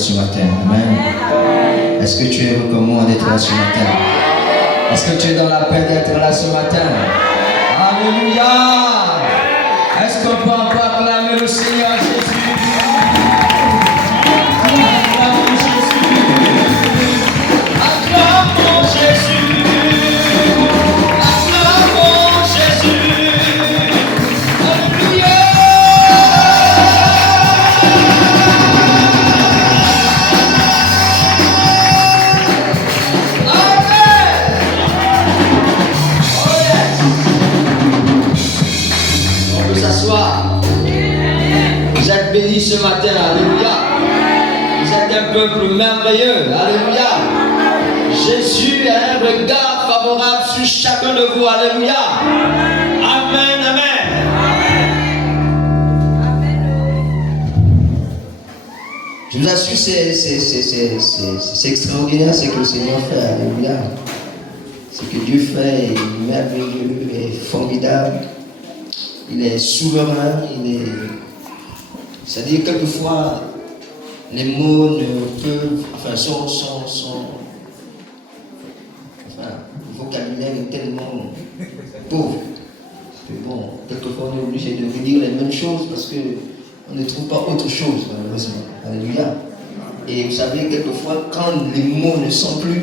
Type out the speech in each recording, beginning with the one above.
ce matin? Amen. Est-ce que tu es heureux comme moi d'être là ce matin? Est-ce que tu es dans la paix d'être là ce matin? Alléluia! Est-ce qu'on peut encore acclamer le Seigneur Jésus? Acclamons Jésus! Acclamons Jésus! Alléluia! Vous êtes bénis ce matin, alléluia. Vous êtes un peuple merveilleux, alléluia. Jésus a un regard favorable sur chacun de vous, alléluia. Amen, amen. Je vous assure, c'est extraordinaire ce que le Seigneur fait, alléluia. Ce que Dieu fait est merveilleux, est formidable. Il est souverain, c'est-à-dire quelquefois les mots ne peuvent, le vocabulaire est tellement pauvre que bon, quelquefois on est obligé de redire les mêmes choses parce qu'on ne trouve pas autre chose, malheureusement. Alléluia. Et vous savez, quelquefois, quand les mots ne sont plus,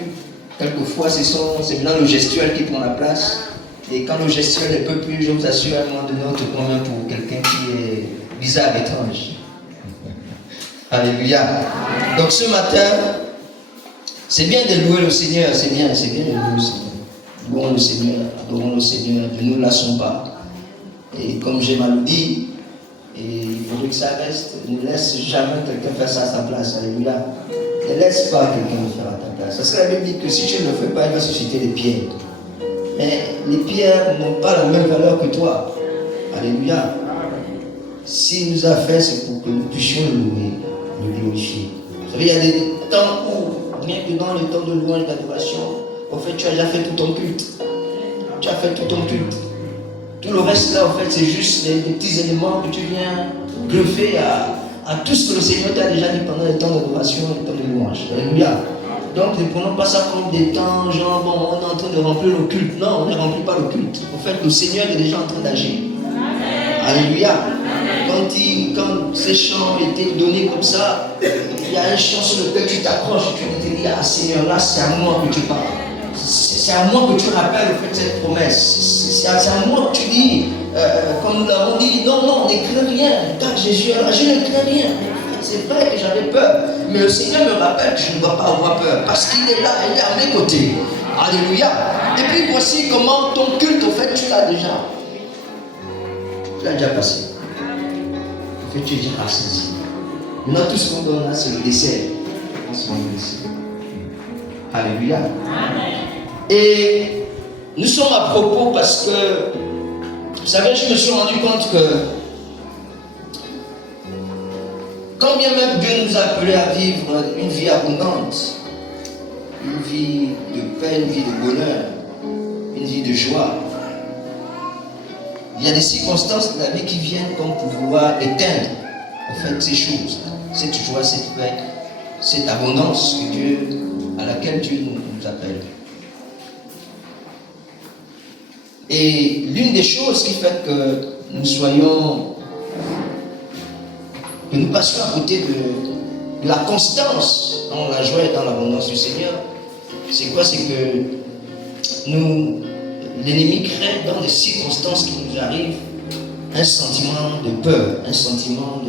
quelquefois c'est maintenant le gestuel qui prend la place. Et quand le gestuel ne peut plus, je vous assure, à un moment donné, on te prend même pour quelqu'un qui est bizarre, étrange. Alléluia. Donc ce matin, c'est bien de louer le Seigneur, c'est bien de louer le Seigneur. Louons le Seigneur, adorons le Seigneur, ne nous lassons pas. Et comme j'ai mal dit, il faudrait que ça reste, ne laisse jamais quelqu'un faire ça à sa place. Alléluia. Ne laisse pas quelqu'un le faire à ta place. Parce que la Bible dit que si tu ne le fais pas, il va susciter des pierres. Mais les pierres n'ont pas la même valeur que toi. Alléluia. S'il nous a fait, c'est pour que nous puissions le louer, le glorifier. Vous savez, il y a des temps où, rien que dans le temps de louange, d'adoration, en fait, tu as déjà fait tout ton culte. Tu as fait tout ton culte. Tout le reste là, en fait, c'est juste des petits éléments que tu viens greffer à tout ce que le Seigneur t'a déjà dit pendant les temps d'adoration et les temps de louange. Alléluia. Donc ne prenons pas ça comme des temps, genre bon, on est en train de remplir le culte. Non, on ne remplit pas le culte. En fait, le Seigneur est déjà en train d'agir. Alléluia. Quand ces chants étaient donnés comme ça, il y a un chant sur lequel tu t'accroches et tu te dis, ah Seigneur, là c'est à moi que tu parles. C'est à moi que tu rappelles en fait, cette promesse. C'est à moi que tu dis, comme nous l'avons dit, non, ne crains rien. Car Jésus est là, je ne crains rien. C'est vrai que j'avais peur, mais le Seigneur me rappelle que je ne dois pas avoir peur, parce qu'il est là, il est à mes côtés. Alléluia. Et puis voici comment ton culte, en fait, tu l'as déjà. Tu l'as déjà passé. En fait, tu es déjà assaisi. Maintenant, tout ce qu'on donne là, c'est le dessert. Alléluia. Et nous sommes à propos parce que, vous savez, je me suis rendu compte que quand bien même Dieu nous a appelés à vivre une vie abondante, une vie de paix, une vie de bonheur, une vie de joie, il y a des circonstances de la vie qui viennent comme pour vouloir éteindre en fait ces choses, cette joie, cette paix, cette abondance à laquelle Dieu nous appelle. Et l'une des choses qui fait que nous passions à côté de la constance dans la joie et dans l'abondance du Seigneur, c'est quoi? C'est que l'ennemi crée dans des circonstances qui nous arrivent un sentiment de peur, un sentiment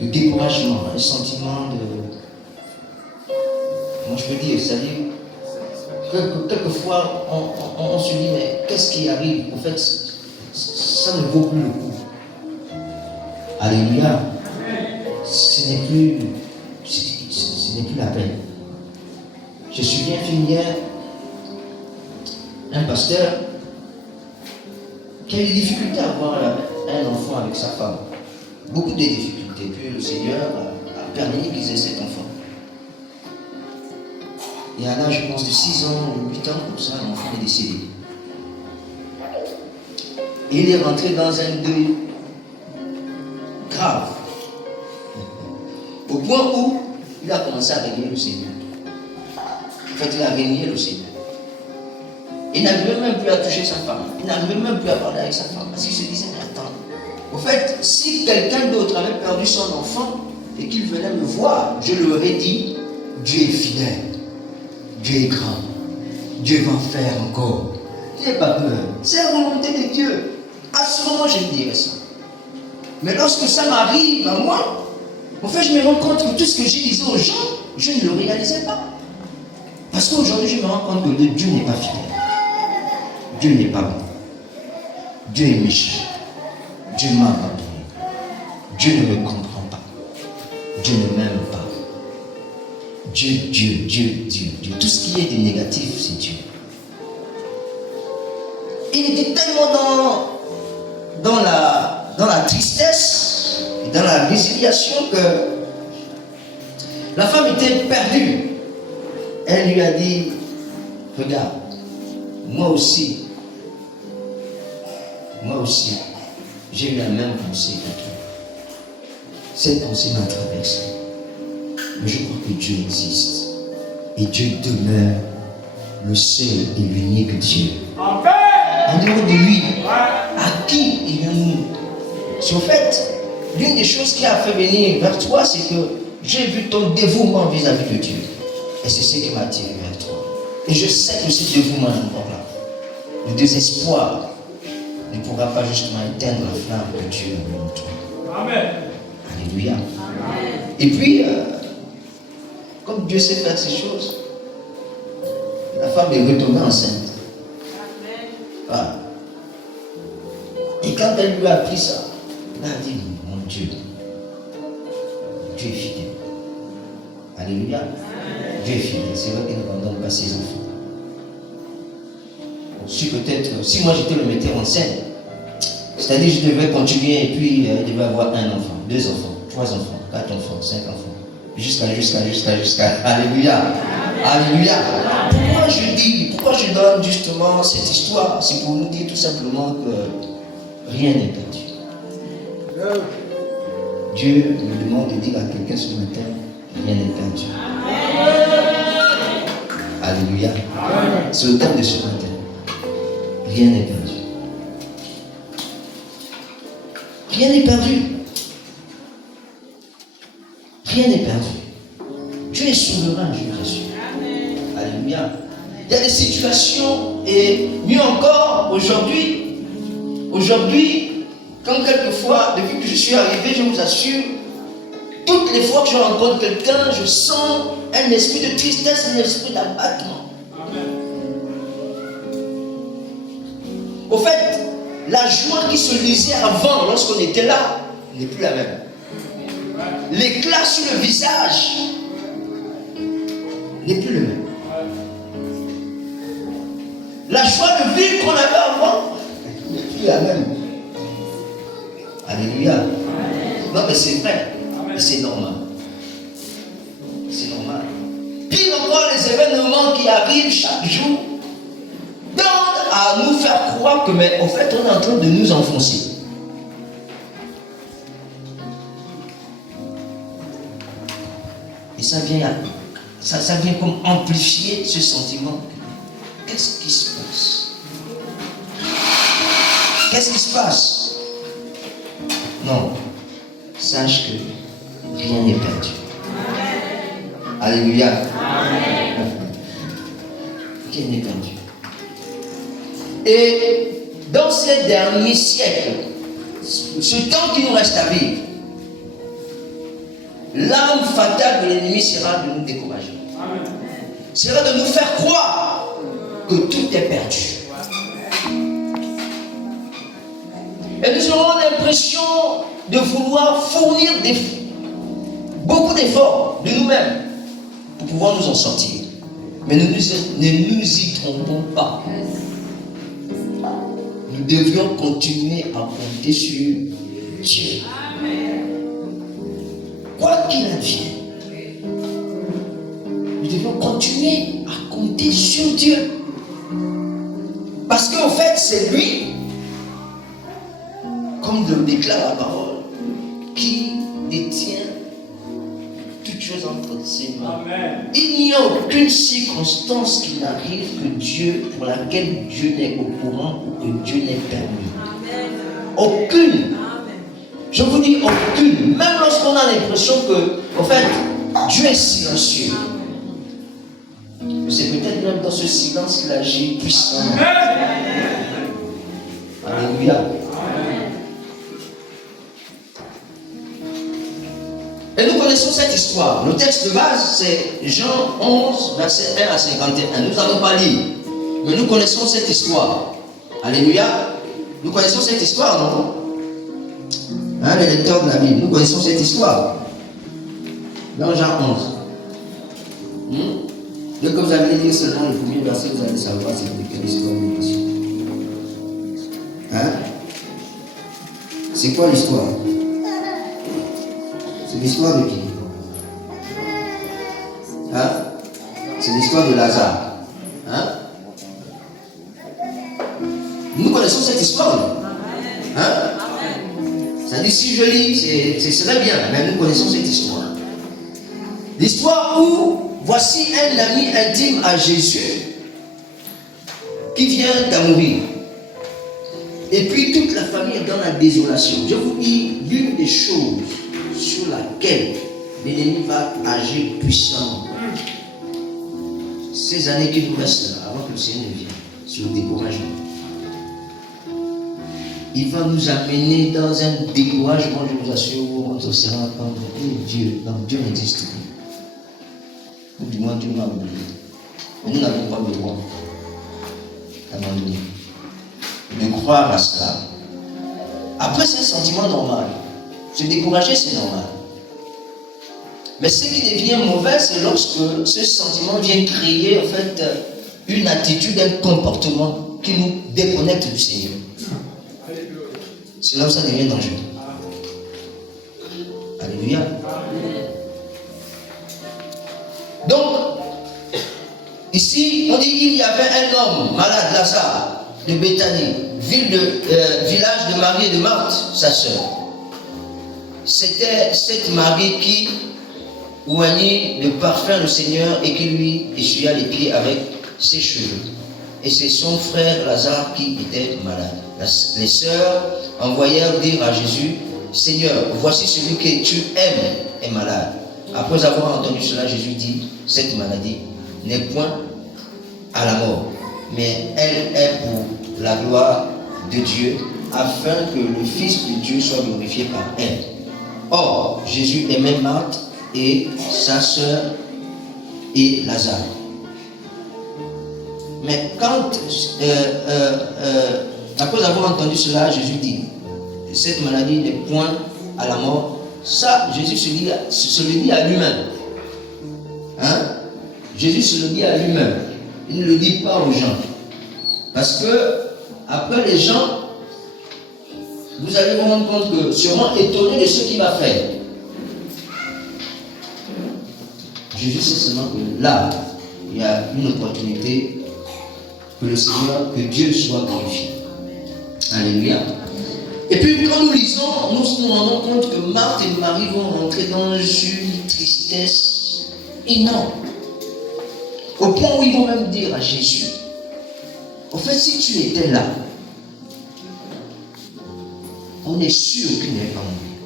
de découragement, un sentiment de... Comment je peux dire? C'est-à-dire, quelquefois, on se dit, mais qu'est-ce qui arrive? En fait, ça ne vaut plus le coup. Alléluia. Ce n'est plus la peine. Je suis bien fini hier, un pasteur qui a eu des difficultés à avoir un enfant avec sa femme. Beaucoup de difficultés. Puis le Seigneur a permis qu'ils aient cet enfant. Et à l'âge, je pense, de 6 ans ou 8 ans, comme ça, l'enfant est décédé. Et il est rentré dans un deuil grave. Au point où commencé à régner le Seigneur. En fait, il a régné le Seigneur. Il n'arrivait même plus à toucher sa femme. Il n'arrivait même plus à parler avec sa femme. Parce qu'il se disait, mais attends. En fait, si quelqu'un d'autre avait perdu son enfant et qu'il venait me voir, je lui aurais dit, Dieu est fidèle. Dieu est grand. Dieu va faire encore. N'ayez pas peur. C'est la volonté de Dieu. À ce moment, je me dirais ça. Mais lorsque ça m'arrive à moi, en fait, je me rends compte que tout ce que je disais aux gens, je ne le réalisais pas. Parce qu'aujourd'hui, je me rends compte que Dieu n'est pas fidèle. Dieu n'est pas bon. Dieu est méchant. Dieu m'a abandonné. Dieu ne me comprend pas. Dieu ne m'aime pas. Dieu. Tout ce qui est de négatif, c'est Dieu. Il était tellement dans la tristesse et dans la résiliation que la femme était perdue. Elle lui a dit, regarde, moi aussi, j'ai eu la même pensée que toi. Cette pensée m'a traversé. Mais je crois que Dieu existe. Et Dieu demeure le seul et l'unique Dieu. En dehors de lui, à qui irions-nous? En fait, l'une des choses qui a fait venir vers toi, c'est que j'ai vu ton dévouement vis-à-vis de Dieu. Et c'est ce qui m'a attiré vers toi. Et je sais que ce dévouement est encore là. Le désespoir ne pourra pas justement éteindre la flamme de Dieu en toi. Amen. Alléluia. Amen. Et puis, comme Dieu sait faire ces choses, la femme est retombée enceinte. Amen. Voilà. Et quand elle lui a appris ça, elle a dit, mon Dieu, Dieu est fidèle. Alléluia. Amen. Dieu est fidèle. C'est vrai qu'il n'abandonne pas ses enfants. Si peut-être, si moi j'étais le metteur en scène, c'est-à-dire je devais continuer et puis il devait avoir un enfant, 2 enfants, 3 enfants, 4 enfants, 5 enfants, jusqu'à. Alléluia. Alléluia. Pourquoi je donne justement cette histoire? C'est pour nous dire tout simplement que rien n'est perdu. Dieu me demande de dire à quelqu'un ce matin, rien n'est perdu. Alléluia. C'est le terme de ce matin. Rien n'est perdu. Rien n'est perdu. Rien n'est perdu. Dieu est souverain, je vous assure. Alléluia. Il y a des situations, et mieux encore, aujourd'hui, quand quelquefois, depuis que je suis arrivé, je vous assure, toutes les fois que je rencontre quelqu'un, je sens un esprit de tristesse, un esprit d'abattement. Au fait, la joie qui se lisait avant, lorsqu'on était là, n'est plus la même. L'éclat sur le visage n'est plus le même. La joie de vivre qu'on avait avant n'est plus la même. Alléluia. Non, mais c'est vrai. Et c'est normal. C'est normal. Pire encore, les événements qui arrivent chaque jour tendent à nous faire croire que, mais en fait, on est en train de nous enfoncer. Et ça vient comme amplifier ce sentiment. Qu'est-ce qui se passe? Qu'est-ce qui se passe? Non. Sache que rien n'est perdu. Alléluia. Rien n'est perdu. Et dans ces derniers siècles, ce temps qui nous reste à vivre, l'arme fatale de l'ennemi sera de nous décourager. Sera de nous faire croire que tout est perdu. Et nous aurons l'impression de vouloir fournir beaucoup d'efforts de nous-mêmes pour pouvoir nous en sortir. Mais ne nous y trompons pas. Nous devrions continuer à compter sur Dieu. Quoi qu'il advienne, nous devons continuer à compter sur Dieu. Parce qu'en fait, c'est lui, comme le déclare la parole, qui détient toutes choses entre ses mains. Il n'y a aucune circonstance qui n'arrive pour laquelle Dieu n'est au courant ou que Dieu n'est permis. Aucune. Je vous dis aucune. Même lorsqu'on a l'impression que, en fait, Dieu est silencieux. C'est peut-être même dans ce silence qu'il agit puissamment. Alléluia. Et nous connaissons cette histoire. Le texte de base, c'est Jean 11, verset 1 à 51. Nous n'allons pas lire. Mais nous connaissons cette histoire. Alléluia. Nous connaissons cette histoire, non? Hein, les lecteurs de la Bible, nous connaissons cette histoire. Dans Jean 11. Dès que vous allez lire seulement le premier verset, vous allez savoir c'est de quelle histoire il est question. Hein? C'est quoi l'histoire? C'est l'histoire de qui? Hein? C'est l'histoire de Lazare. Hein? Nous connaissons cette histoire. Hein? Ça dit si je lis, c'est serait bien, mais nous connaissons cette histoire. L'histoire où voici un ami intime à Jésus qui vient d'en mourir. Et puis toute la famille est dans la désolation. Je vous dis l'une des choses sur laquelle l'ennemi va agir puissamment. Ces années qui nous restent là, avant que le Seigneur ne vienne, sur le découragement. Il va nous amener dans un découragement, je vous assure, où on se rend compte que Dieu n'existe plus. Ou du moins Dieu m'a oublié. Mais nous n'avons pas besoin d'abandonner, de croire à cela. Après, c'est un sentiment normal. Se décourager, c'est normal. Mais ce qui devient mauvais, c'est lorsque ce sentiment vient créer en fait une attitude, un comportement qui nous déconnecte du Seigneur. C'est là où ça devient dangereux. Alléluia. Donc, ici, on dit qu'il y avait un homme malade, Lazare, de Béthanie, village de Marie et de Marthe, sa sœur. C'était cette Marie qui oignit de parfum le Seigneur et qui lui essuya les pieds avec ses cheveux. Et c'est son frère Lazare qui était malade. Les sœurs envoyèrent dire à Jésus, Seigneur, voici celui que tu aimes est malade. Après avoir entendu cela, Jésus dit, cette maladie n'est point à la mort, mais elle est pour la gloire de Dieu, afin que le Fils de Dieu soit glorifié par elle. Or, Jésus aimait Marthe et sa sœur et Lazare. Mais quand, après avoir entendu cela, Jésus dit, cette maladie n'est point à la mort. Ça, Jésus se le dit à lui-même. Hein? Jésus se le dit à lui-même. Il ne le dit pas aux gens. Parce que, après les gens, vous allez vous rendre compte que, sûrement étonné de ce qu'il va faire. Jésus sait seulement que là, il y a une opportunité que le Seigneur, que Dieu soit glorifié. Alléluia. Et puis quand nous lisons, nous nous rendons compte que Marthe et Marie vont rentrer dans une tristesse énorme. Au point où ils vont même dire à Jésus, en fait, si tu étais là, on est sûr qu'il n'allait pas mourir.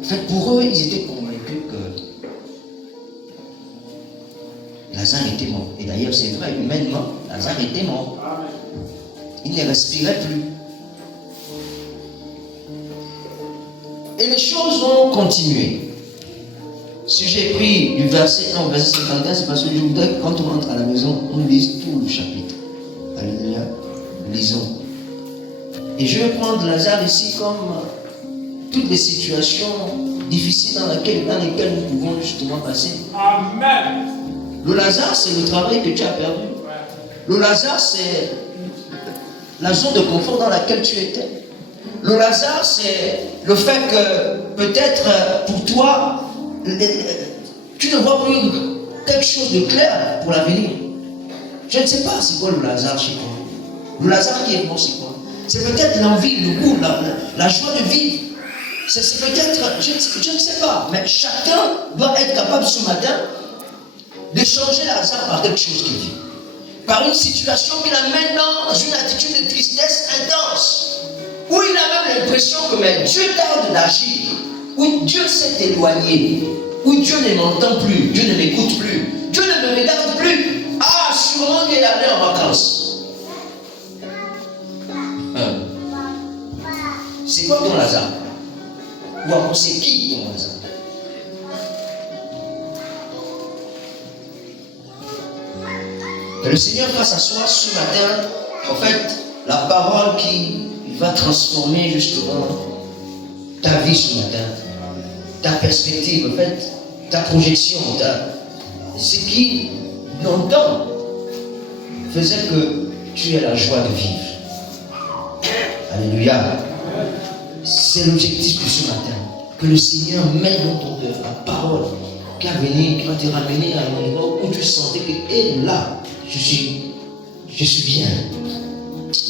En fait, pour eux, ils étaient convaincus que Lazare était mort. Et d'ailleurs, c'est vrai, humainement, Lazare était mort. Il ne respirait plus. Et les choses vont continuer. Si j'ai pris du verset 1 au verset 51, c'est parce que je voudrais que quand on rentre à la maison, on lise tout le chapitre. Alléluia. Lisons. Et je vais prendre Lazare ici comme toutes les situations difficiles dans lesquelles nous pouvons justement passer. Amen. Le Lazare, c'est le travail que tu as perdu. Le Lazare, c'est la zone de confort dans laquelle tu étais. Le Lazare, c'est le fait que peut-être pour toi, tu ne vois plus quelque chose de clair pour l'avenir. Je ne sais pas c'est quoi le Lazare chez toi. Le Lazare qui est bon, c'est quoi? C'est peut-être l'envie, le goût, la joie de vivre. C'est peut-être, je ne sais pas, mais chacun doit être capable ce matin de changer le hasard par quelque chose qu'il vit. Par une situation qui l'amène dans une attitude de tristesse intense. Où il a même l'impression que mais Dieu tarde d'agir. Où Dieu s'est éloigné. Où Dieu ne m'entend plus. Dieu ne m'écoute plus. Dieu ne me regarde plus. Ah, sûrement qu'il est allé en vacances. C'est quoi ton hasard? Ou alors c'est qui ton hasard? Que le Seigneur fasse asseoir ce matin, en fait, la parole qui va transformer justement ta vie ce matin, ta perspective, en fait, ta projection, ce qui, longtemps, faisait que tu aies la joie de vivre. Alléluia. C'est l'objectif de ce matin. Que le Seigneur mette dans ton cœur la parole qui va te ramener à un endroit où tu sentais que, et là, je suis bien.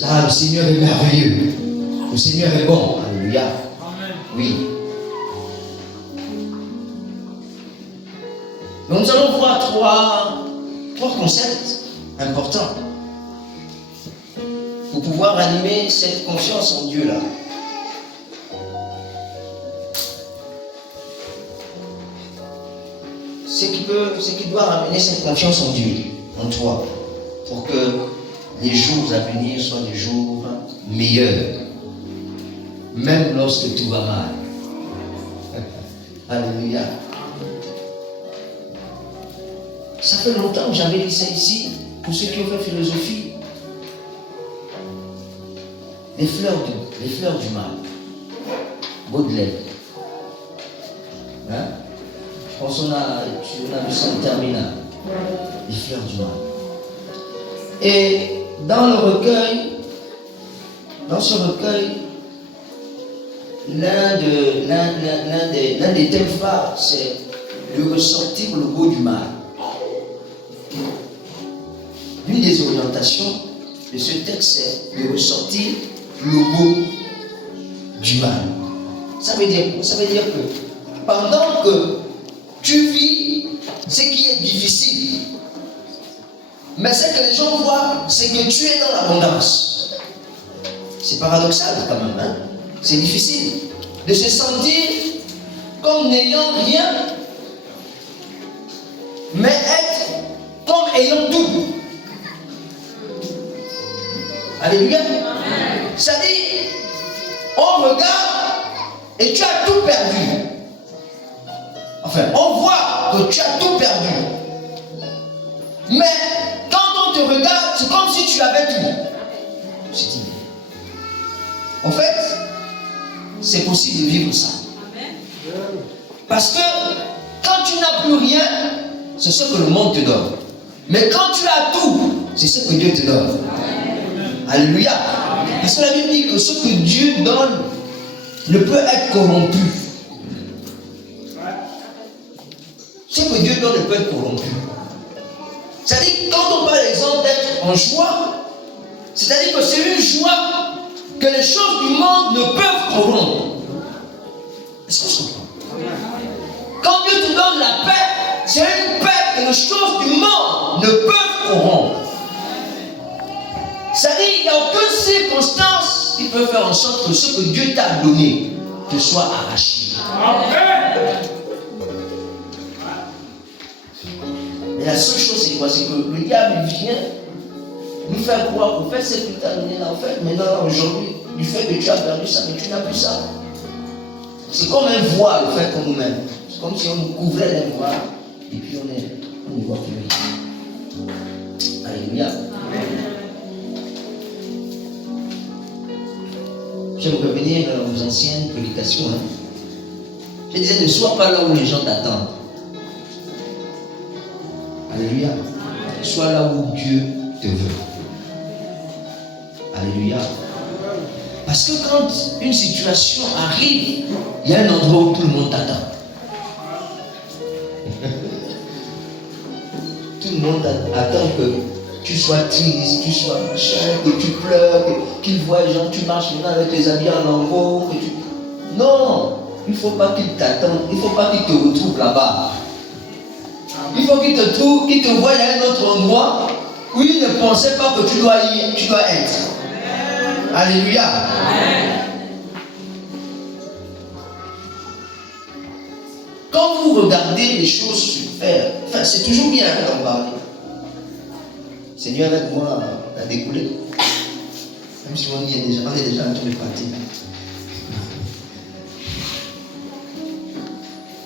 Là, le Seigneur est merveilleux. Le Seigneur est bon. Alléluia. Amen. Oui. Donc nous allons voir trois concepts importants pour pouvoir animer cette confiance en Dieu là. Ce qui doit ramener cette confiance en Dieu, en toi, pour que les jours à venir soient des jours meilleurs, même lorsque tout va mal. Alléluia. Ça fait longtemps que j'avais dit ça ici, pour ceux qui ont fait philosophie. Les fleurs du mal. Baudelaire. Hein? Je pense qu'on a vu ça en terminale. Les fleurs du mal. Et dans ce recueil, l'un des thèmes phares, c'est de ressortir le beau du mal. L'une des orientations de ce texte, c'est de ressortir le beau du mal. Ça veut dire quoi? Ça veut dire que pendant que tu vis ce qui est difficile, mais ce que les gens voient, c'est que tu es dans l'abondance. C'est paradoxal quand même, hein? C'est difficile de se sentir comme n'ayant rien, mais être comme ayant tout. Alléluia. C'est-à-dire, on regarde et tu as tout perdu. Enfin, on voit que tu as tout perdu. Mais quand on te regarde, c'est comme si tu avais tout. C'est dit. En fait, c'est possible de vivre ça. Parce que quand tu n'as plus rien, c'est ce que le monde te donne. Mais quand tu as tout, c'est ce que Dieu te donne. Alléluia. Parce que la Bible dit que ce que Dieu donne ne peut être corrompu. Ce que Dieu donne ne peut être corrompu. C'est-à-dire que quand on parle l'exemple d'être en joie, c'est-à-dire que c'est une joie que les choses du monde ne peuvent corrompre. Est-ce qu'on se comprend? Quand Dieu te donne la paix, c'est une paix que les choses du monde ne peuvent corrompre. C'est-à-dire qu'il n'y a aucune circonstance qui peut faire en sorte que ce que Dieu t'a donné te soit arraché. Mais la seule chose, c'est quoi? C'est que le diable vient nous faire croire qu'au fait, c'est que tu as donné là, en fait, maintenant, aujourd'hui, du fait que tu as perdu ça, mais tu n'as plus ça. C'est comme un voile fait pour nous-mêmes. C'est comme si on nous couvrait d'un voile et puis on ne voit plus. Alléluia. Je vais revenir aux anciennes prédications. Je disais, ne sois pas là où les gens t'attendent. Alléluia. Sois là où Dieu te veut. Alléluia. Parce que quand une situation arrive, il y a un endroit où tout le monde t'attend. Tout le monde attend que tu sois triste, tu sois machin, que tu pleures, qu'ils voient les gens, tu marches maintenant avec tes habits en lambeaux, que tu... Non! il ne faut pas qu'il t'attende, il ne faut pas qu'il te retrouve là-bas. Il faut qu'il te trouve, qu'il te voie à un autre endroit où il ne pensait pas que tu dois être. Alléluia. Quand vous regardez les choses se faire, enfin, c'est toujours bien d'en parler. Seigneur, aide-moi à découler. Même si on est déjà dans tous les parties.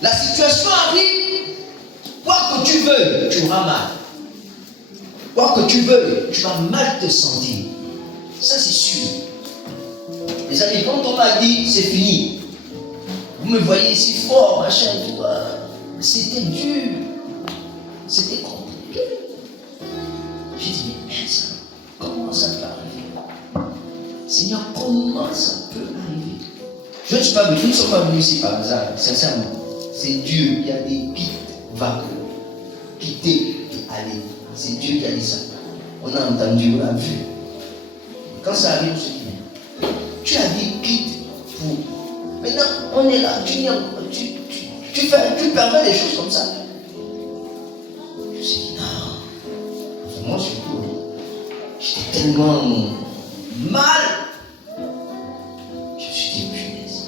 La situation arrive, quoi que tu veux, tu auras mal. Quoi que tu veux, tu vas mal te sentir. Ça, c'est sûr. Les amis, quand on m'a dit, c'est fini. Vous me voyez si fort, machin, tout. C'était dur. C'était compliqué. J'ai dit, mais ça, comment ça peut arriver? Seigneur, comment ça peut arriver? Je ne suis pas venu, nous ne sommes pas venus ici par hasard, sincèrement. C'est Dieu qui a dit, quitte, va, quitter et aller. C'est Dieu qui a dit ça. On a entendu, on a vu. Quand ça arrive, on se dit, tu as dit quitte pour. Maintenant, on est là, tu permets des choses comme ça. Je me suis dit, non. Moi, j'étais tellement mal. Je me suis dit, punaise.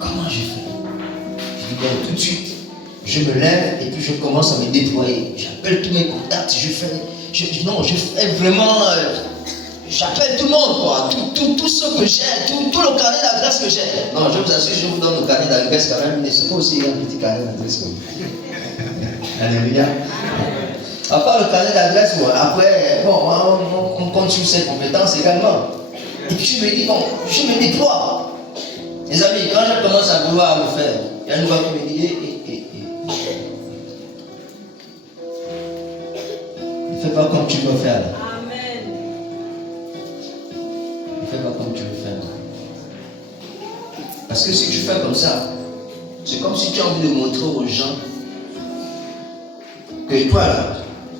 Comment j'ai fait? Je dis, bon, tout de suite, je me lève et puis je commence à me déployer. J'appelle tous mes contacts, je fais vraiment. J'appelle tout le monde, quoi. Tout ce que j'ai, tout le carnet d'adresse que j'ai. Non, je vous assure, je vous donne le carnet d'adresse quand même, mais c'est pas aussi un petit carnet d'adresse. Alléluia. À part le carnet d'adresse, bon, après, on compte sur ses compétences également. Et puis je me dis, bon, je me déploie. Les amis, quand je commence à vouloir le faire, il y a une voix qui me dit, ne fais pas comme tu veux faire là. Fais pas comme tu veux faire. Parce que si tu fais comme ça, c'est comme si tu as envie de montrer aux gens que toi là,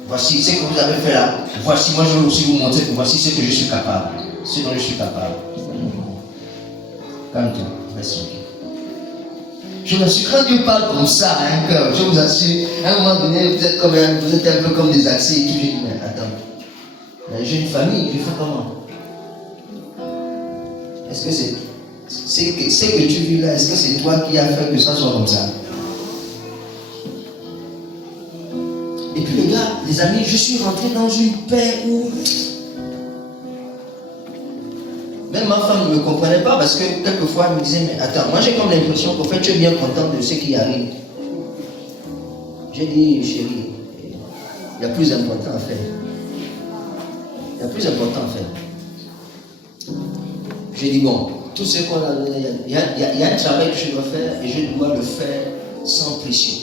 voici ce que vous avez fait là, voici, moi je veux aussi vous montrer que voici ce que je suis capable, ce dont je suis capable. Calme-toi, reste tranquille. Je vous assure, quand Dieu parle comme ça à un cœur, je vous assure, à un moment donné, vous êtes un peu comme des axés et tout. Je dis, mais attends, j'ai une famille, je fais comment? Est-ce que c'est que tu vis là, est-ce que c'est toi qui as fait que ça soit comme ça? Et puis les gars, les amis, je suis rentré dans une paix où même ma femme ne me comprenait pas parce que quelquefois elle me disait, mais attends, moi j'ai comme l'impression qu'en fait tu es bien content de ce qui arrive. J'ai dit, chérie, il y a plus important à faire. Il y a plus important à faire. J'ai dit, bon, tout ce qu'on a donné, il y a un travail que je dois faire et je dois le faire sans pression.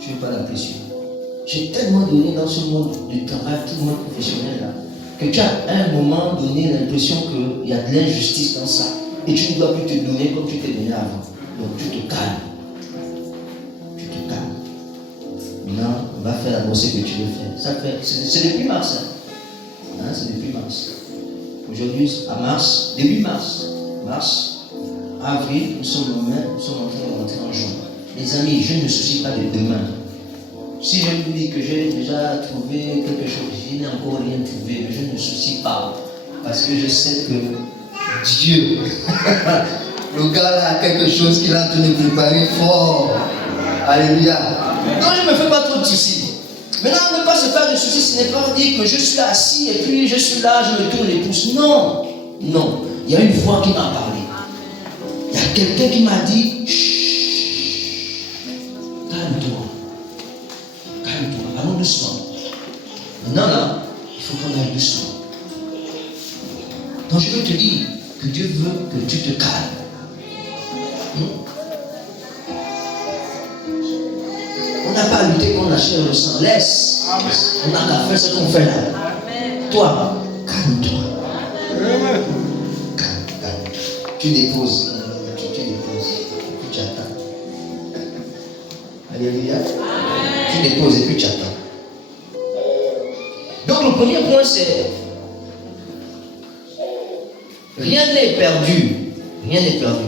Je n'ai pas la pression. J'ai tellement donné dans ce monde du travail, tout le monde professionnel là, que tu as à un moment donné l'impression qu'il y a de l'injustice dans ça et tu ne dois plus te donner comme tu t'es donné avant. Donc tu te calmes. Tu te calmes. Maintenant, on va faire d'abord ce que tu veux faire. Ça fait, c'est depuis mars. C'est depuis mars. Aujourd'hui, à mars, début mars, avril, nous sommes en train de rentrer en juin. Les amis, je ne me soucie pas de demain. Si je vous dis que j'ai déjà trouvé quelque chose, je n'ai encore rien trouvé, mais je ne me soucie pas. Parce que je sais que Dieu, le gars là a quelque chose qu'il a en train de préparer fort. Alléluia. Donc je ne me fais pas trop de soucis. Maintenant, ne pas se faire de soucis, ce n'est pas dire que je suis assis et puis je suis là, je me tourne les pouces. Non, non. Il y a une voix qui m'a parlé. Il y a quelqu'un qui m'a dit, chut, calme-toi. Calme-toi, allons doucement. Maintenant, là, il faut qu'on aille doucement. Donc je veux te dire que Dieu veut que tu te calmes. On n'a pas à lutter contre la chair et le sang. Laisse. On n'a qu'à faire ce qu'on fait là. Toi, calme-toi. Calme. Tu déposes. Tu déposes. Puis tu attends. Alléluia. Tu déposes et puis tu attends. Donc le premier point c'est rien n'est perdu. Rien n'est perdu.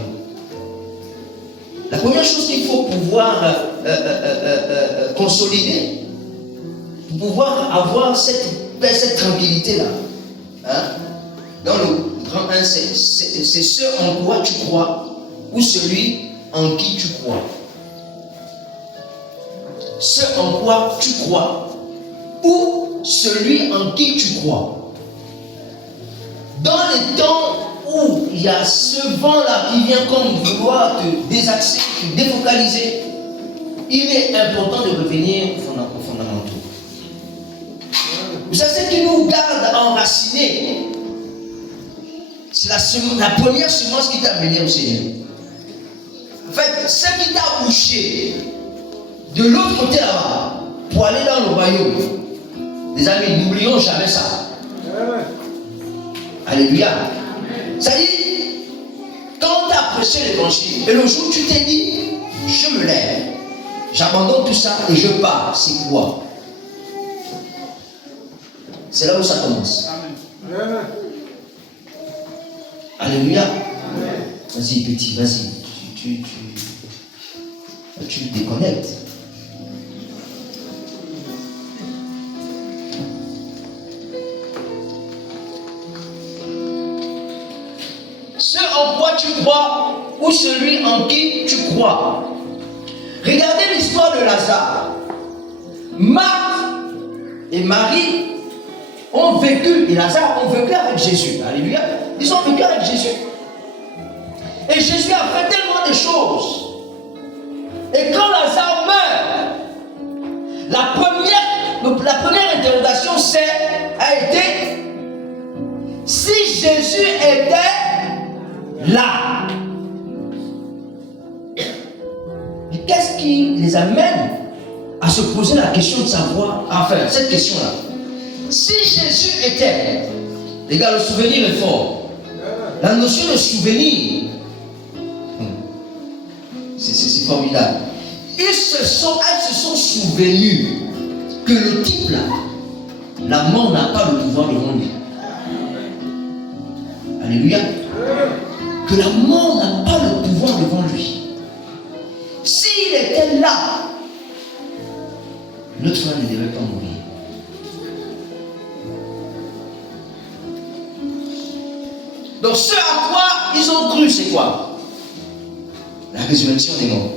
La première chose qu'il faut pouvoir consolider, pour pouvoir avoir cette tranquillité-là, hein, dans le grand 1, c'est ce en quoi tu crois ou celui en qui tu crois. Ce en quoi tu crois ou celui en qui tu crois. Dans les temps où il y a ce vent-là qui vient comme vouloir te désaxer, te défocaliser, il est important de revenir aux fondamentaux. Vous savez, ce qui nous garde enracinés, c'est la première semence qui t'a mené au Seigneur. En fait, ce qui t'a poussé de l'autre côté là-bas pour aller dans le royaume. Les amis, n'oublions jamais ça. Alléluia. Ça dit, quand tu as prêché l'évangile, et le jour où tu t'es dit, je me lève, j'abandonne tout ça et je pars, c'est quoi? C'est là où ça commence. Amen. Alléluia. Vas-y, petit, vas-y. Tu te déconnectes. Ce en quoi tu crois ou celui en qui tu crois. Regardez l'histoire de Lazare. Marthe et Marie ont vécu, et Lazare ont vécu avec Jésus. Alléluia. Ils ont vécu avec Jésus. Et Jésus a fait tellement de choses. Et quand Lazare meurt, la première interrogation a été si Jésus était là. Mais qu'est-ce qui les amène à se poser la question de savoir, enfin, cette question-là? Si Jésus était, les gars, le souvenir est fort. La notion de souvenir, c'est formidable. Elles se sont souvenus que le type là, la mort n'a pas le pouvoir devant lui. Alléluia. Que la mort n'a pas le pouvoir devant lui. S'il était là, l'autre fois ne devait pas mourir. Donc ce à quoi ils ont cru, c'est quoi? La résurrection des morts.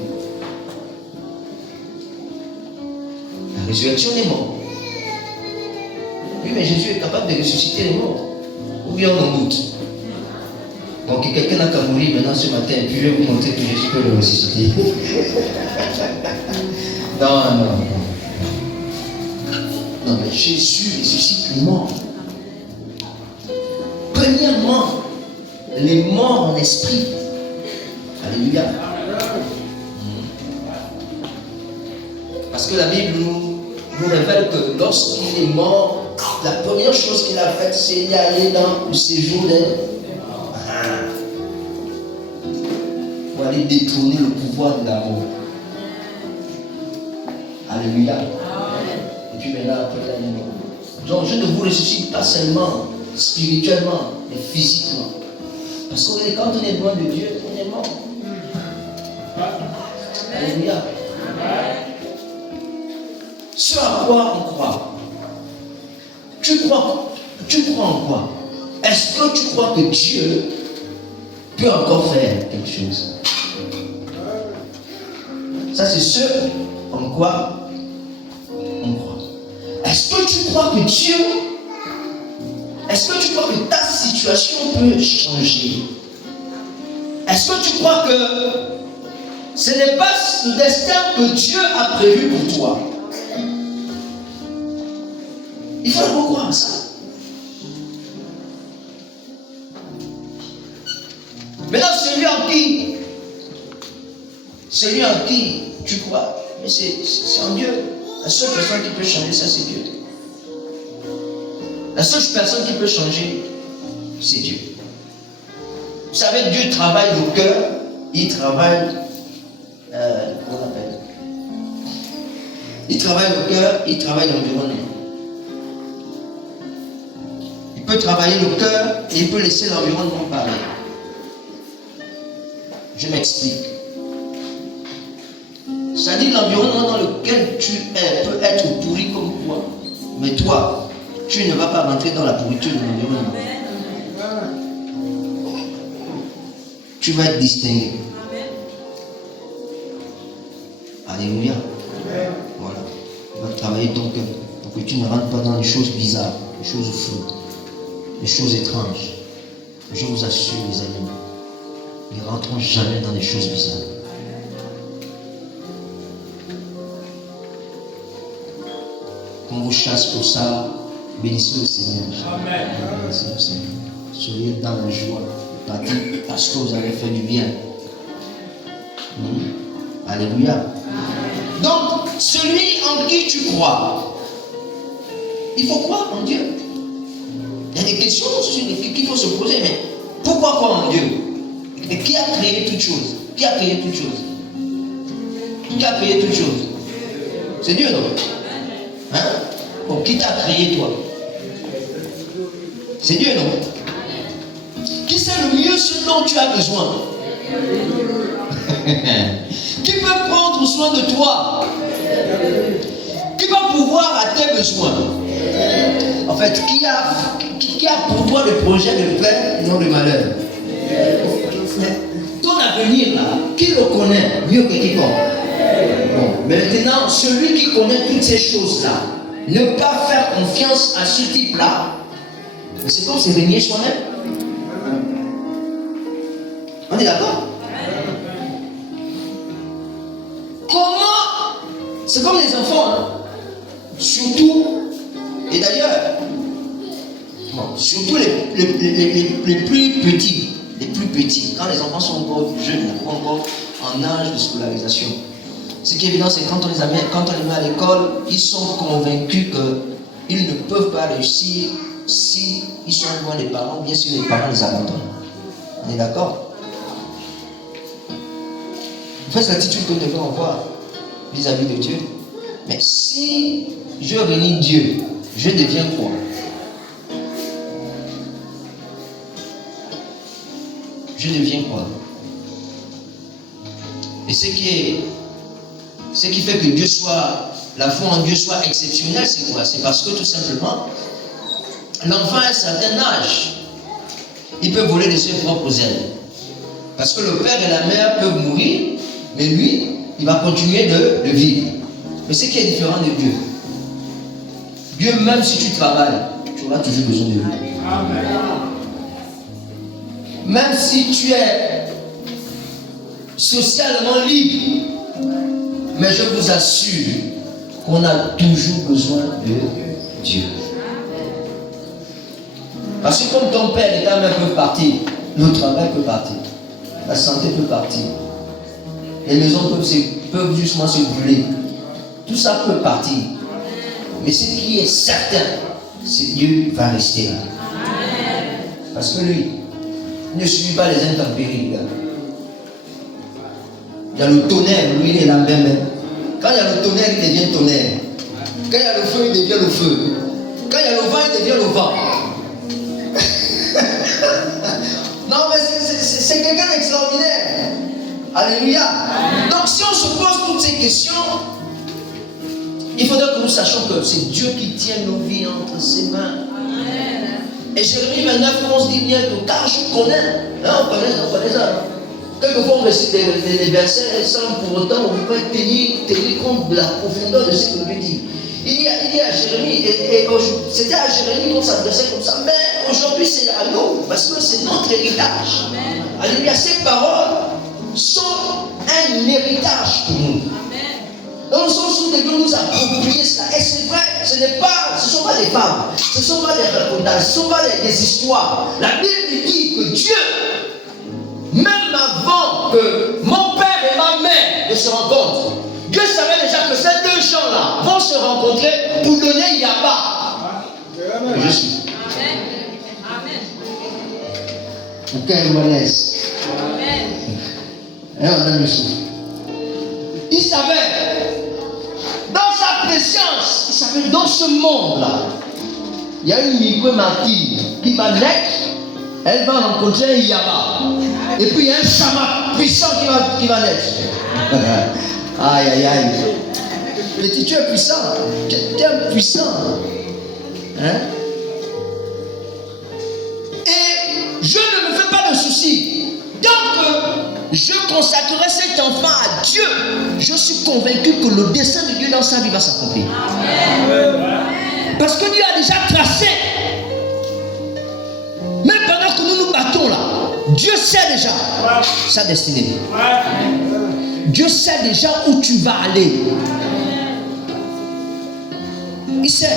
La résurrection des morts. Oui, mais Jésus est capable de ressusciter les morts. Ou bien on en doute. Donc quelqu'un n'a qu'à mourir maintenant ce matin, et puis je vais vous montrer que Jésus peut le ressusciter. Non. Non, mais Jésus ressuscite les morts. Premièrement, les morts en esprit. Alléluia. Parce que la Bible nous révèle que lorsqu'il est mort, la première chose qu'il a faite, c'est d'aller dans le séjour des... pour aller détourner le pouvoir de la mort. Alléluia. Et puis maintenant, après, il est mort. Donc je ne vous ressuscite pas seulement spirituellement, mais physiquement. Parce que quand on est loin de Dieu, on est mort. Alléluia. Ce à quoi on croit. Tu crois en quoi? Est-ce que tu crois que Dieu peut encore faire quelque chose? Ça, c'est ce en quoi on croit. Est-ce que tu crois que Dieu, est-ce que tu crois que ta situation peut changer? Est-ce que tu crois que ce n'est pas le destin que Dieu a prévu pour toi? Il faut croire à ça. Maintenant, celui en qui tu crois, mais c'est en Dieu. La seule personne qui peut changer ça, c'est Dieu. La seule personne qui peut changer, c'est Dieu. Vous savez, Dieu travaille le cœur, il travaille, comment on appelle? Il travaille le cœur, il travaille l'environnement. Il peut travailler le cœur et il peut laisser l'environnement parler. Je m'explique. C'est-à-dire l'environnement dans lequel tu es peut être pourri comme toi. Mais toi, tu ne vas pas rentrer dans la pourriture de l'environnement. Tu vas être distingué. Alléluia. Voilà. Tu vas travailler ton cœur pour que tu ne rentres pas dans les choses bizarres, les choses floues, les choses étranges. Je vous assure, les amis, ne rentrons jamais dans les choses bizarres. Qu'on vous chasse pour ça, bénissez le Seigneur. Amen. Bénissez le Seigneur. Soyez dans la joie, parce que vous avez fait du bien. Alléluia. Amen. Donc, celui en qui tu crois, il faut croire en Dieu. Il y a des questions qu'il faut se poser, mais pourquoi croire en Dieu? Et qui a créé toutes choses? Qui a créé toutes choses? Qui a créé toutes choses? C'est Dieu, non? Hein? Bon, qui t'a créé, toi? C'est Dieu, non? Qui sait le mieux ce dont tu as besoin? Qui peut prendre soin de toi? Qui va pouvoir à tes besoins? En fait, qui a pour toi le projet de paix et non de malheur? Ton avenir là, qui le connaît mieux que quiconque? Bon, maintenant, celui qui connaît toutes ces choses-là, ne pas faire confiance à ce type-là, c'est comme c'est régner soi-même. On est d'accord? Comment? C'est comme les enfants, hein? Surtout, et d'ailleurs, bon, surtout les plus petits, quand les enfants sont encore jeunes, encore en âge de scolarisation. Ce qui est évident, c'est quand on les met à l'école, ils sont convaincus qu'ils ne peuvent pas réussir si ils sont loin des parents, bien sûr les parents les abandonnent. On est d'accord? En fait, c'est l'attitude que nous devons avoir vis-à-vis de Dieu. Mais si je réunis Dieu, je deviens quoi? Je deviens quoi? Et ce qui fait que Dieu soit, la foi en Dieu soit exceptionnelle, c'est quoi? C'est parce que tout simplement, l'enfant à un certain âge, il peut voler de ses propres ailes. Parce que le père et la mère peuvent mourir, mais lui, il va continuer de vivre. Mais ce qui est différent de Dieu, Dieu, même si tu travailles, tu auras toujours besoin de lui. Amen. Même si tu es socialement libre, mais je vous assure qu'on a toujours besoin de Dieu. Parce que comme ton père et ta mère peuvent partir, le travail peut partir, la santé peut partir, les maisons peuvent justement se brûler. Tout ça peut partir. Mais ce qui est certain, c'est que Dieu va rester là. Parce que lui, il ne subit pas les intempéries. Il y a le tonnerre, lui il est là même. Quand il y a le tonnerre, il devient tonnerre. Quand il y a le feu, il devient le feu. Quand il y a le vent, il devient le vent. Non, mais c'est quelqu'un d'extraordinaire. Alléluia. Donc si on se pose toutes ces questions, il faudrait que nous sachions que c'est Dieu qui tient nos vies entre ses mains. Et Jérémie 29, 11 dit bien que car je connais, on connaît ça. Quelquefois on récite les versets sans pour autant on peut tenir compte de la profondeur de ce que Dieu dit. Il dit à Jérémie, c'était à Jérémie qu'on s'adressait comme ça, mais aujourd'hui c'est à nous, parce que c'est notre héritage. Alléluia, ces paroles sont un héritage pour nous. Dans le sens où Dieu nous a approprié cela. Et c'est vrai, ce ne sont pas des fables, ce ne sont pas des racontages, ce ne sont pas des histoires. La Bible dit que Dieu, même avant que mon père et ma mère ne se rencontrent, Dieu savait déjà que ces deux gens-là vont se rencontrer pour donner Yaba. Je suis. Amen. Pour qu'elle me laisse. Amen. Il savait, dans sa préscience, il savait, dans ce monde-là, il y a une micro Martine qui va naître, elle va rencontrer Yaba. Et puis il y a un chaman puissant qui va naître. Aïe, aïe, aïe. Petit, tu es puissant. Tu es puissant. Hein? Et je ne me fais pas de soucis. Tant que je consacrerai cet enfant à Dieu, je suis convaincu que le dessein de Dieu dans sa vie va s'accomplir. Parce que Dieu a déjà tracé. Même pendant que nous nous battons là, Dieu sait déjà sa destinée. Dieu sait déjà où tu vas aller. Il sait.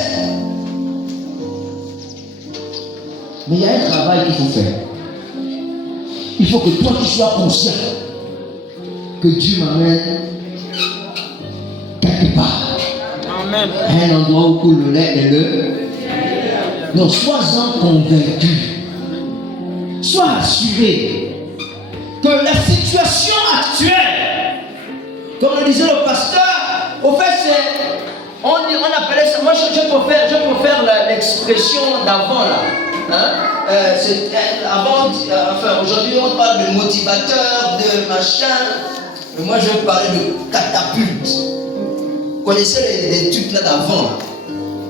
Mais il y a un travail qu'il faut faire. Il faut que toi tu sois conscient que Dieu m'amène quelque part. Amen. À un endroit où coule le lait et le. Donc sois-en convaincu. Sois assuré que la situation actuelle, comme le disait le pasteur, au fait c'est, on appelait ça, moi je préfère l'expression d'avant là. Avant, enfin aujourd'hui on parle de motivateur, de machin, mais moi je vais parler de catapulte. Vous connaissez les trucs là d'avant?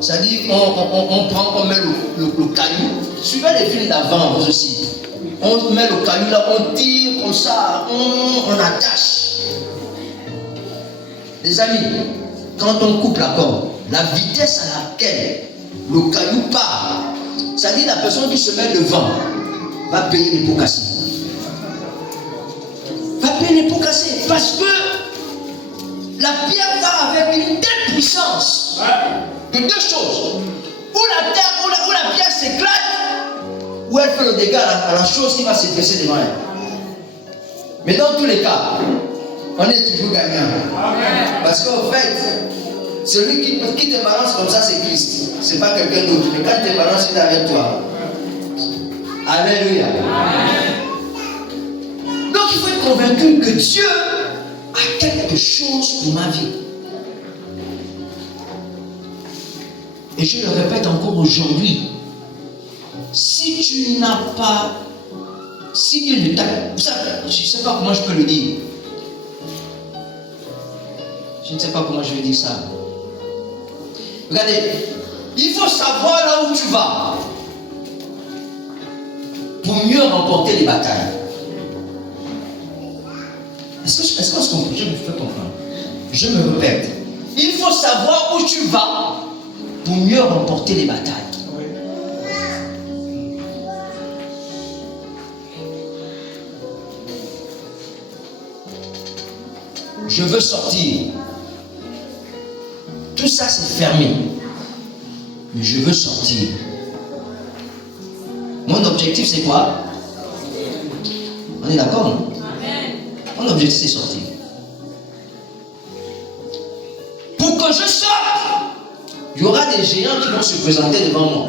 C'est-à-dire on met le caillou. Suivez les films d'avant vous aussi. On met le caillou là, on tire comme ça, on attache. Les amis, quand on coupe la corde, la vitesse à laquelle le caillou part, c'est-à-dire la personne qui se met devant va payer les pots cassés. Va payer les pots cassés parce que la pierre va avec une telle puissance de deux choses. Ou la pierre s'éclate, ou elle fait le dégât à la chose qui va se dresser devant elle. Mais dans tous les cas, on est toujours gagnant. Parce qu'en fait, celui qui te balance comme ça, c'est Christ. C'est pas quelqu'un d'autre. Mais quand il te balance, il est avec toi. Alléluia. Donc il faut être convaincu que Dieu a quelque chose pour ma vie. Et je le répète encore aujourd'hui. Si tu n'as pas, si Dieu ne t'a, je ne sais pas comment je peux le dire. Je ne sais pas comment je vais dire ça. Regardez, il faut savoir là où tu vas pour mieux remporter les batailles. Est-ce qu'on se comprend? Je me fais comprendre. Je me répète. Il faut savoir où tu vas pour mieux remporter les batailles. Je veux sortir. Tout ça c'est fermé. Mais je veux sortir. Mon objectif c'est quoi? On est d'accord, non? Mon objectif c'est sortir. Pour que je sorte, il y aura des géants qui vont se présenter devant moi.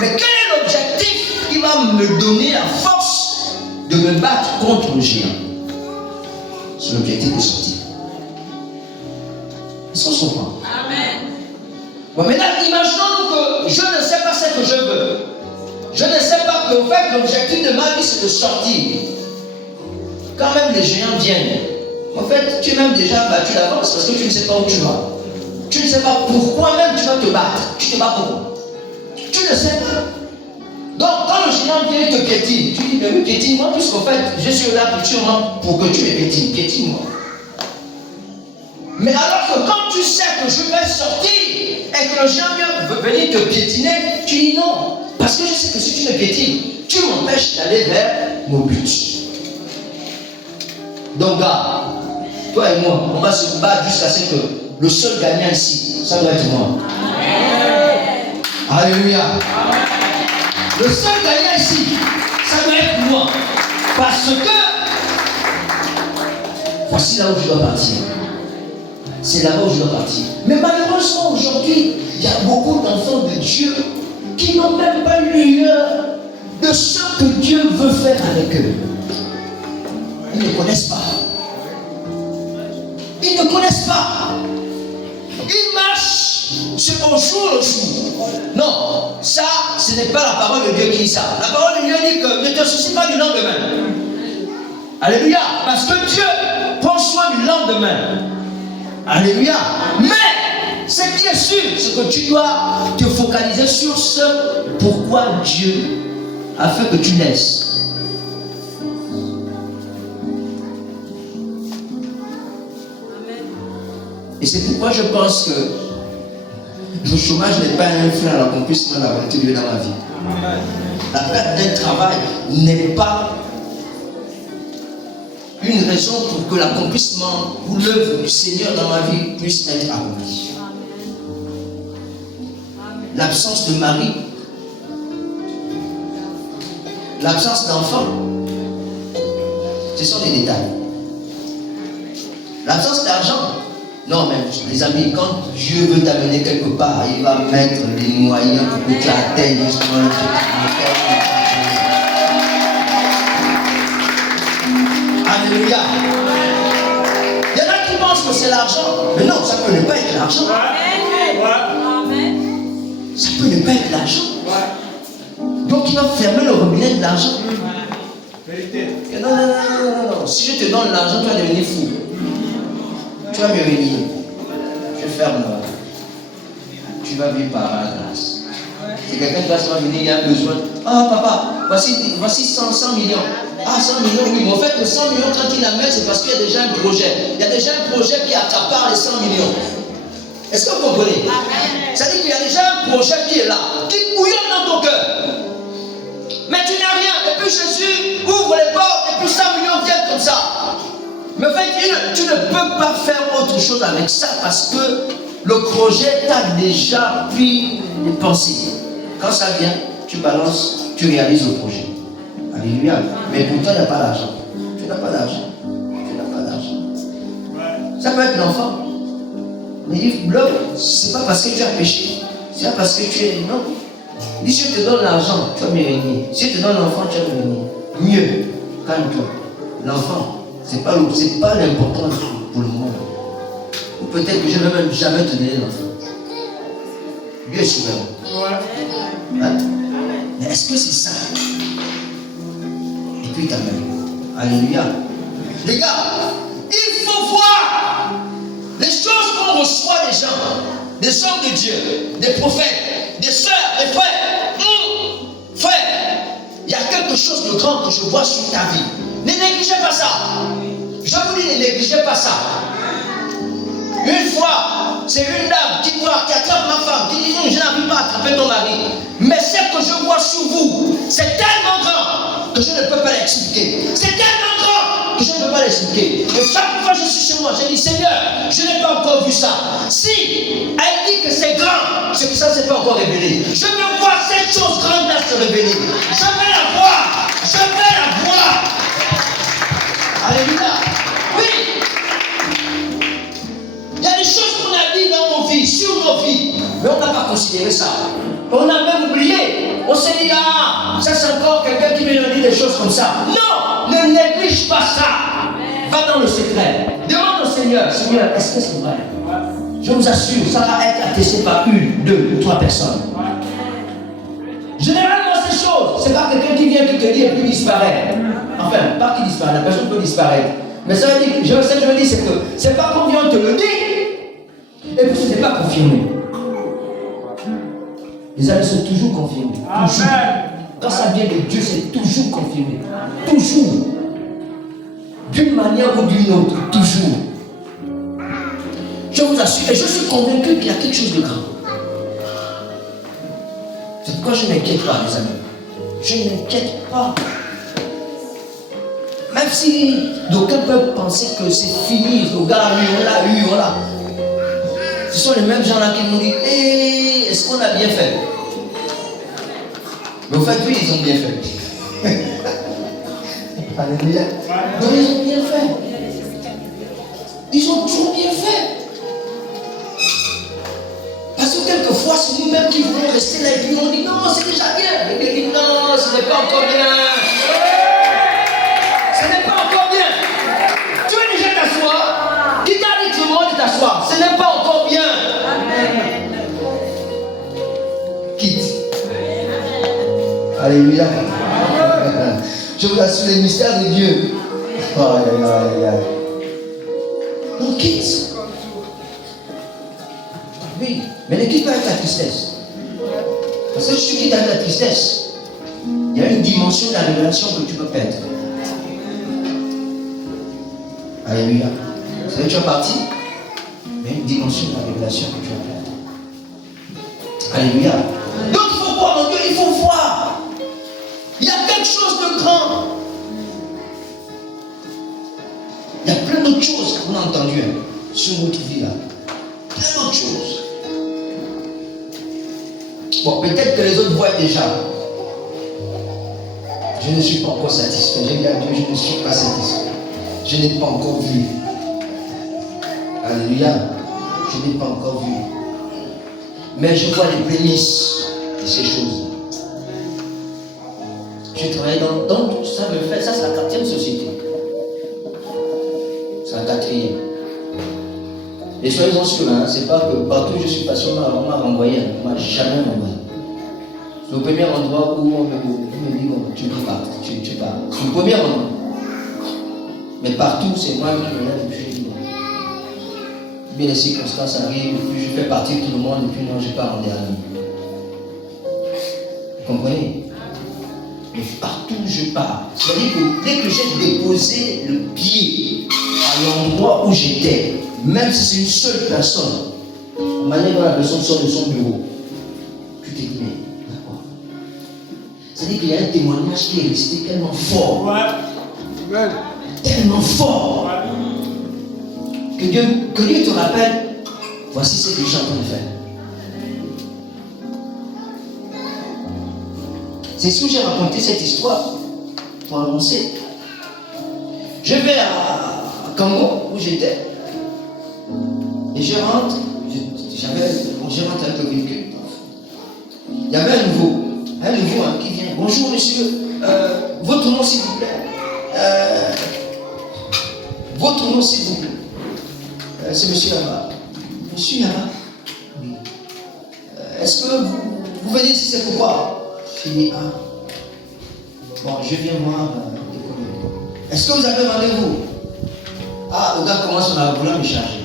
Mais quel est l'objectif qui va me donner la force de me battre contre le géant? C'est l'objectif de sortir. Est-ce qu'on se comprend? Amen. Bon, maintenant, imaginons que je ne sais pas ce que je veux. Je ne sais pas que, en fait, l'objectif de ma vie, c'est de sortir. Quand même les géants viennent, en fait, tu es même déjà battu d'avance parce que tu ne sais pas où tu vas. Tu ne sais pas pourquoi même tu vas te battre. Tu ne sais pas pourquoi. Tu ne sais pas. Donc, quand le géant vient te piétine, tu dis, mais oui, piétine-moi, puisqu'en fait, je suis là pour que tu me piétines. Piétine-moi. Mais alors que quand tu sais que je vais sortir et que le géant vient venir te piétiner, tu dis non. Parce que je sais que si tu me piétines, tu m'empêches d'aller vers mon but. Donc, gars, toi et moi, on va se battre jusqu'à ce que le seul gagnant ici, ça doit être moi. Amen. Alléluia. Amen. Le seul gagnant ici, ça doit être moi. Parce que voici là où je dois partir. C'est là-bas où je dois partir. Mais malheureusement, aujourd'hui, il y a beaucoup d'enfants de Dieu qui n'ont même pas lueur de ce que Dieu veut faire avec eux. Ils ne connaissent pas. Ils ne connaissent pas. Ils marchent au jour le jour. Non, ça, ce n'est pas la parole de Dieu qui dit ça. La parole de Dieu dit que ne te soucie pas du lendemain. Alléluia. Parce que Dieu prend soin du lendemain. Alléluia. Mais ce qui est sûr, c'est que tu dois te focaliser sur ce pourquoi Dieu a fait que tu naisses. Et c'est pourquoi je pense que le chômage n'est pas un frein à l'accomplissement de la volonté de Dieu dans ma vie. La perte d'un travail n'est pas une raison pour que l'accomplissement ou l'œuvre du Seigneur dans ma vie puisse être accomplie. L'absence de mari, l'absence d'enfant, ce sont des détails. L'absence d'argent, non, mais les amis, quand Dieu veut t'amener quelque part, il va mettre les moyens pour que tu atteignes justement le truc. Alléluia. Il y en a qui pensent que c'est l'argent, mais non, ça peut ne pas être l'argent. Ça peut ne pas être l'argent. Donc il va fermer le robinet de l'argent. Non. Si je te donne l'argent, tu vas devenir fou. Tu vas me réunir. Je ferme. Tu vas vivre par la grâce. Si quelqu'un va venir, il y a besoin. Ah papa, voici 100 millions. Ah 100 millions, oui. Mais en fait, le 100 millions, quand il la met, c'est parce qu'il y a déjà un projet. Il y a déjà un projet qui accapare les 100 millions. Est-ce que vous comprenez? C'est-à-dire qu'il y a déjà un projet qui est là, qui bouillonne dans ton cœur. Mais tu n'as rien. Et puis Jésus ouvre les portes et puis 100 millions viennent comme ça. Mais en fait, tu ne peux pas faire autre chose avec ça parce que le projet t'a déjà pris des pensées. Quand ça vient, tu balances, tu réalises le projet. Alléluia. Mais pourtant, il n'y a pas d'argent. Tu n'as pas d'argent. Ça peut être l'enfant. Mais il bloque. C'est pas parce que tu as péché. C'est pas parce que tu es. Non. Si je te donne l'argent, tu vas me régner. Si je te donne l'enfant, tu vas me régner. Mieux, calme-toi. L'enfant, c'est pas l'important pour le monde. Ou peut-être que je ne vais même jamais te donner l'enfant. Dieu est souverain. Hein? Mais est-ce que c'est ça? Et puis t'amènes. Alléluia. Les gars, il faut voir les choses qu'on reçoit des gens, des hommes de Dieu, des prophètes, des sœurs, des frères. Frère, il y a quelque chose de grand que je vois sur ta vie. Ne négligez pas ça. Je vous dis, ne négligez pas ça. Une fois, c'est une dame qui attrape ma femme, qui dit non, je n'arrive pas à attraper ton mari. Mais ce que je vois sur vous, c'est tellement grand que je ne peux pas l'expliquer. C'est tellement grand que je ne peux pas l'expliquer. Et chaque fois que je suis chez moi, je dis Seigneur, je n'ai pas encore vu ça. Si elle dit que c'est grand, c'est que ça ne s'est pas encore révélé. Je veux voir cette chose grande-là se révéler. Je veux la voir. Je veux la voir. Alléluia. Oui. Il y a des choses qu'on a dit dans nos vies, sur nos vies, mais on n'a pas considéré ça. On a même oublié. On s'est dit, ah, ça c'est encore quelqu'un qui vient dire des choses comme ça. Non, ne néglige pas ça. Va dans le secret. Demande au Seigneur, Seigneur, est-ce que c'est vrai? Je vous assure, ça va être attesté par 1, 2, 3 personnes. Généralement, ces choses, c'est pas quelqu'un qui vient te dire et puis disparaît. Enfin, pas qui disparaît, la personne peut disparaître. Mais ça veut dire, ce que je veux dire, c'est que c'est pas qu'on vient te le dire et puis ce n'est pas confirmé. Les amis sont toujours confirmés. Toujours. Quand ça vient de Dieu, c'est toujours confirmé. Toujours. D'une manière ou d'une autre. Toujours. Je vous assure, et je suis convaincu qu'il y a quelque chose de grand. C'est pourquoi je ne m'inquiète pas, mes amis. Je ne m'inquiète pas. Même si d'aucuns peuvent penser que c'est fini, le gars, lui, on l'a eu, voilà. Ce sont les mêmes gens-là qui nous disent, hey, est-ce qu'on a bien fait? Mais au fait, oui, ils ont bien fait. Alléluia. Donc, ils ont bien fait. Ils ont toujours bien fait. Parce que quelquefois, c'est nous-mêmes qui voulons rester là et puis on dit non, c'est déjà bien. Et puis on dit non, ce n'est pas encore bien. Ce n'est pas encore bien. Tu veux déjà t'asseoir? Qui t'a dit que tu veux t'asseoir? Ce n'est pas encore bien. Quitte. Alléluia. Je vous assure les mystères de Dieu. Aïe, aïe, aïe. On quitte. Oui, mais ne quitte pas avec la tristesse. Parce que si tu quittes avec la tristesse, il y a une dimension de la révélation que tu peux perdre. Alléluia. Vous savez, tu es parti, mais il y a une dimension de la révélation que tu vas perdre. Alléluia. Donc il faut voir en Dieu, il faut voir. Il y a quelque chose de grand. Il y a plein d'autres choses qu'on a entendues sur notre vie là. Plein d'autres choses. Bon, peut-être que les autres voient déjà. Je ne suis pas encore satisfait. J'ai dit à Dieu, je ne suis pas satisfait. Je n'ai pas encore vu. Alléluia. Je n'ai pas encore vu. Mais je vois les prémices de ces choses. Je travaille donc ça me fait, ça c'est la 4e société. C'est la 4e. Et soyez-en sûrs, hein, c'est pas que partout où je suis passé, on m'a renvoyé, on m'a jamais renvoyé. C'est le premier endroit où on me dit tu pars, tu pars. C'est le premier endroit. Mais partout, c'est moi qui me lève et puis je dis bien les circonstances arrivent, puis je fais partie de tout le monde et puis moi je pars en dernier. Vous comprenez? Mais partout où je pars, c'est-à-dire que dès que j'ai déposé le pied à l'endroit où j'étais, même si c'est une seule personne, la manière dont la personne sort de son bureau, tu t'es dit, mais d'accord. C'est-à-dire qu'il y a un témoignage qui est resté tellement fort. Ouais. Tellement fort. Que Dieu te rappelle, voici ce que je suis en train de faire. C'est ce que j'ai raconté cette histoire pour avancer. Je vais à Congo où j'étais. Et je rentre, je rentre avec le véhicule. Il y avait un nouveau qui vient. Bonjour monsieur, votre nom s'il vous plaît. Votre nom s'il vous plaît. C'est monsieur là-bas. Monsieur là-bas. Oui. Est-ce que vous venez ici, c'est pourquoi? Je dis, ah. Bon, je viens voir. Est-ce que vous avez rendez-vous? Ah, le gars commence à vouloir me charger.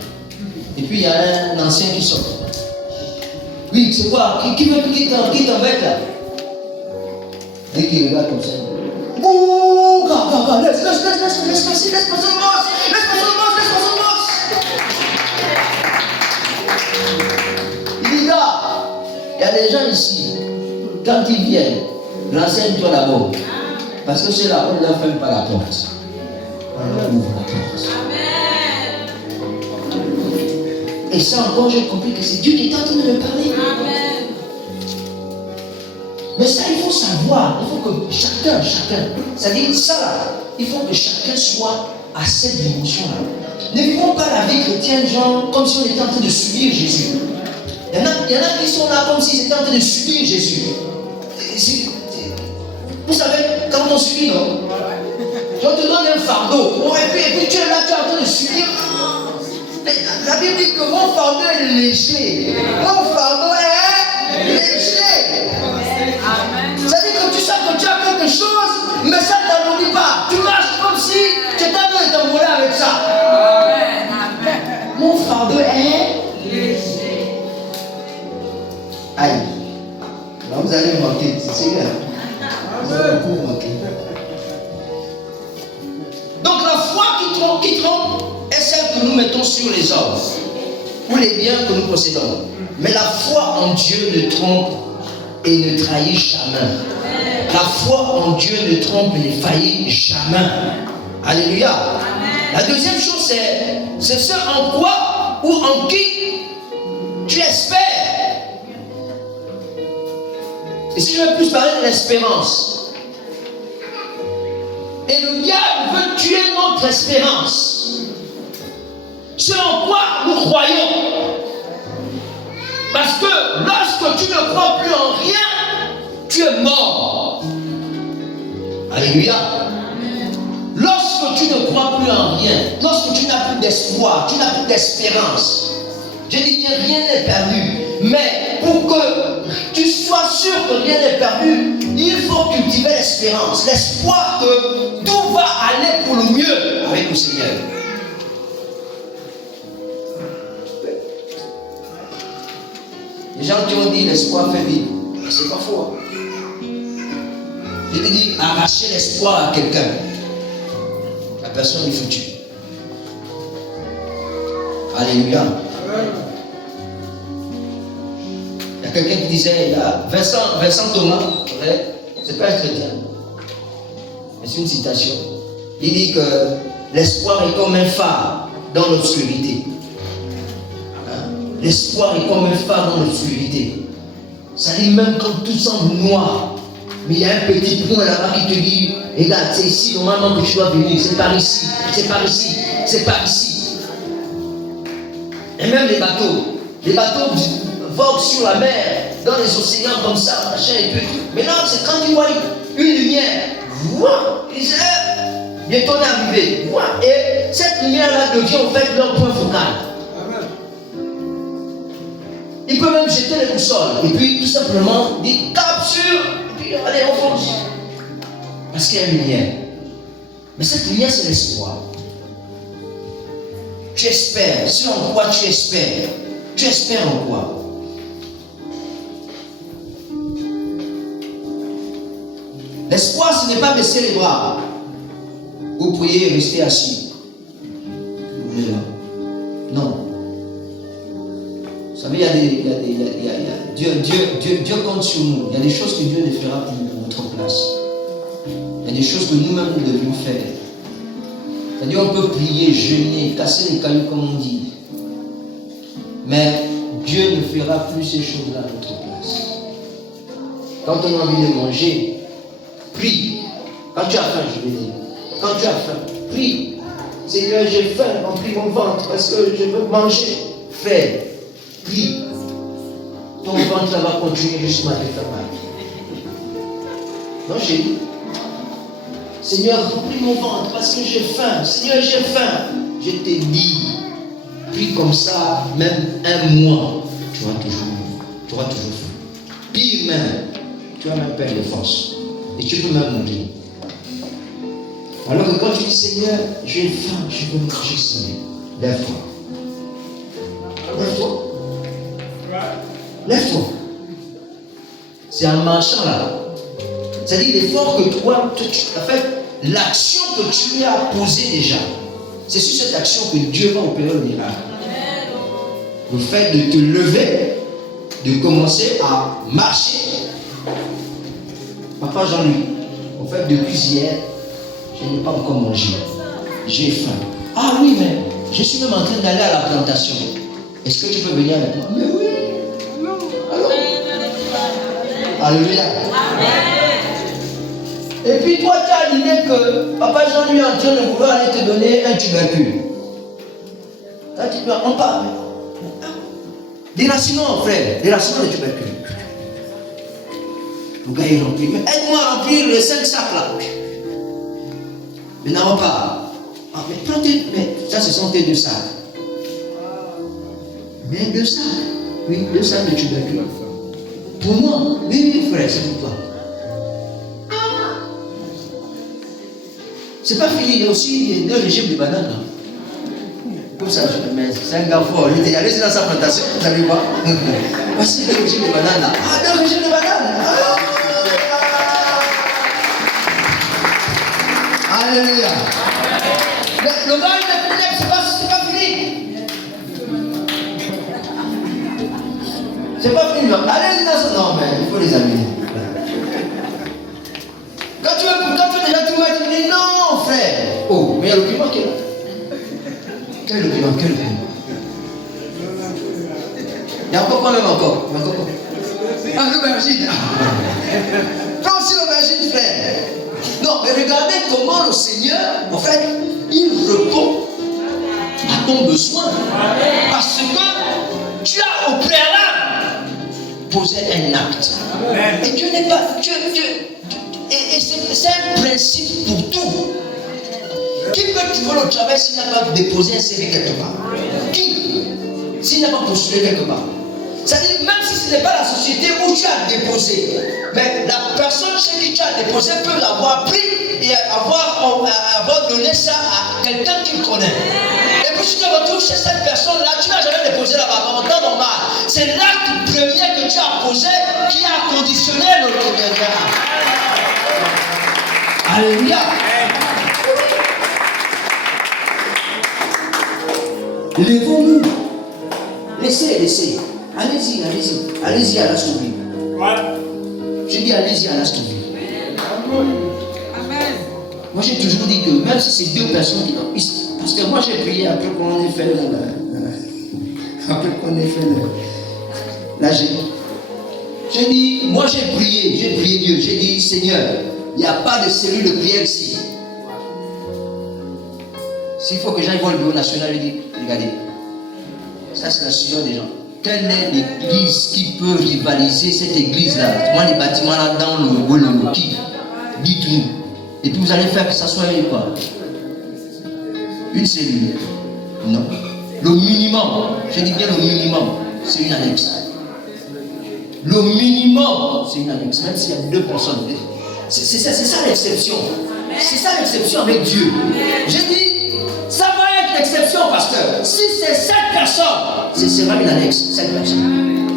Et puis il y a un ancien qui sort. Oui, c'est quoi? Qui t'embête là? Dès qu'il regarde comme ça. Oh, gars, laisse passer le boss. Il dit, gars, il y a des gens ici, quand ils viennent, renseigne-toi d'abord. Parce que c'est là, on ne leur ferme pas la porte. On leur ouvre la porte. Et ça encore, j'ai compris que c'est Dieu qui est en train de me parler. Amen. Mais ça, il faut savoir. Il faut que chacun, c'est-à-dire ça là, il faut que chacun soit à cette dimension-là. Ne vivons pas la vie chrétienne, genre, comme si on était en train de subir Jésus. Il y en a qui sont là comme s'ils étaient en train de subir Jésus. Vous savez, quand on subit, non? On te donne un fardeau. Et puis tu es là, tu es en train de subir. La Bible dit que mon fardeau est léger. Mon fardeau est léger. C'est-à-dire que tu sens que tu as quelque chose, mais ça ne t'alourdit pas. Tu marches comme si tu étais en train de t'envoler avec ça. Mon fardeau est léger. Aïe. Là, vous allez me manquer. C'est bien. Vous allez beaucoup me manquer. Donc la foi qui trompe est celle que nous mettons sur les hommes ou les biens que nous possédons. Mais la foi en Dieu ne trompe et ne trahit jamais. La foi en Dieu ne trompe et ne faillit jamais. Alléluia. La deuxième chose, c'est ce en quoi ou en qui tu espères. Et si je veux plus parler de l'espérance. Et le diable veut tuer notre espérance. Ce en quoi nous croyons. Parce que lorsque tu ne crois plus en rien, tu es mort. Alléluia. Lorsque tu ne crois plus en rien, lorsque tu n'as plus d'espoir, tu n'as plus d'espérance, je dis bien rien n'est perdu. Mais pour que tu sois sûr que rien n'est perdu, il faut cultiver l'espérance. L'espoir que tout va aller pour le mieux avec le Seigneur. Les gens qui ont dit l'espoir fait vivre, c'est pas faux. Je te dis, arracher l'espoir à quelqu'un, la personne est foutue. Alléluia. Il y a quelqu'un qui disait, il y a Vincent Thomas, c'est pas un chrétien, mais c'est une citation. Il dit que l'espoir est comme un phare dans l'obscurité. L'espoir est comme un phare dans l'obscurité. Ça dit même quand tout semble noir, mais il y a un petit point là-bas qui te dit, regarde, c'est ici normalement que tu dois venir, c'est par ici, c'est par ici, c'est par ici. Et même les bateaux voguent sur la mer, dans les océans comme ça, machin et tout. Maintenant, c'est quand tu vois une lumière, ils disent, bientôt on est arrivé. Et cette lumière-là devient en fait leur point focal. Il peut même jeter les boussoles et puis tout simplement dire capture et puis allez on fonce. Parce qu'il y a une lumière. Mais cette lumière c'est l'espoir. Tu espères. Ce en quoi tu espères. Tu espères en quoi? L'espoir ce n'est pas baisser les bras. Vous priez et rester assis. Non. Vous savez, Dieu compte sur nous. Il y a des choses que Dieu ne fera plus à notre place. Il y a des choses que nous-mêmes nous devions faire. C'est-à-dire, on peut prier, jeûner, casser les cailloux comme on dit. Mais Dieu ne fera plus ces choses-là à notre place. Quand on a envie de manger, prie. Quand tu as faim, je veux dire. Quand tu as faim, prie. Seigneur, j'ai faim, remplis mon ventre parce que je veux manger. Fais. Prie. Ton ventre ça va continuer jusqu'à te faire mal. Non, j'ai dit. Seigneur, remplis mon ventre parce que j'ai faim. Seigneur, j'ai faim. Je t'ai dit, prie comme ça, même un mois, tu auras toujours faim. Pire même, tu vas même perdre les forces. Et tu peux même mourir. Alors que quand tu dis, Seigneur, j'ai faim, je veux manger, Seigneur, lève-toi. Lève-toi. Lève-toi. C'est en marchant là. C'est-à-dire l'effort que toi, tu as fait, l'action que tu as posée déjà. C'est sur cette action que Dieu va opérer le miracle. Le fait de te lever, de commencer à marcher. Papa Jean-Louis, au fait depuis hier, je n'ai pas encore mangé. J'ai faim. Ah oui, mais je suis même en train d'aller à la plantation. Est-ce que tu peux venir avec moi? Mais oui. Alors. Alléluia. Et puis toi, tu as l'idée que Papa Jean-Louis est en train de vouloir aller te donner un tubercule. Là, tu dois en parler. Déracinons, frère. Déracinons le tubercule. Le gars est rempli. Mais aide-moi à remplir les 5 sacs là. Mais n'avons pas. Ah, mais plantez. Mais ça, ce sont tes 2 sacs. Mais 2 sacs. Oui, 2 sacs de tubercule. Pour moi, oui, frère, c'est pour toi. C'est pas fini, il y a aussi 2 régimes de bananes. Comme ça, mais c'est un gars fort. Il est allé dans sa plantation, vous allez voir. Voici 2 régimes de bananes là. Ah, 2 régimes de bananes. Alléluia. Le gars, c'est pas fini. C'est pas fini. Allez-y dans ce. Non, mais il faut les amener. Quand tu es déjà tout mal, tu dis non, frère. Oh, mais il y a l'occupant qui est là. Quel document? Il y a encore quoi même encore? Ah, l'aubergine. Prends aussi l'aubergine, frère. Non, mais regardez comment le Seigneur, en fait, il répond à ton besoin. Parce que tu as au préalable posé un acte. Et Dieu n'est pas. Et c'est un principe pour tout. Qui peut trouver le travail s'il n'a pas déposé un CV quelque part? Qui? S'il n'a pas postulé quelque part? C'est-à-dire, même si ce n'est pas la société où tu as déposé, mais la personne chez qui tu as déposé peut l'avoir pris et avoir donné ça à quelqu'un qu'il connaît. Et puis tu te retrouves chez cette personne-là, tu n'as jamais déposé là-bas, en temps normal. C'est l'acte premier que tu as posé qui a conditionné le lien. Alléluia. Levons-nous. Laissez. Allez-y à la souris. Je dis allez-y à la souris. Moi j'ai toujours dit que même si c'est deux personnes qui ont. Parce que moi j'ai prié après qu'on ait fait la gêne. J'ai dit, moi j'ai prié Dieu. J'ai dit, Seigneur, il n'y a pas de cellule de prière ici. S'il faut que j'aille voir le bureau national, il dit, regardez, ça c'est la sueur des gens. Quelle est l'église qui peut rivaliser cette église-là? Moi, les bâtiments là dans le qui? Dites-nous. Et puis vous allez faire que ça soit quoi? Une cellule? Non. Le minimum, je dis bien le minimum, c'est une annexe. Le minimum, c'est une annexe, même s'il y a deux personnes. C'est ça l'exception. C'est ça l'exception avec Dieu. J'ai dit, ça va être l'exception, pasteur. Si c'est 7 personnes, ce sera une annexe, 7 personnes.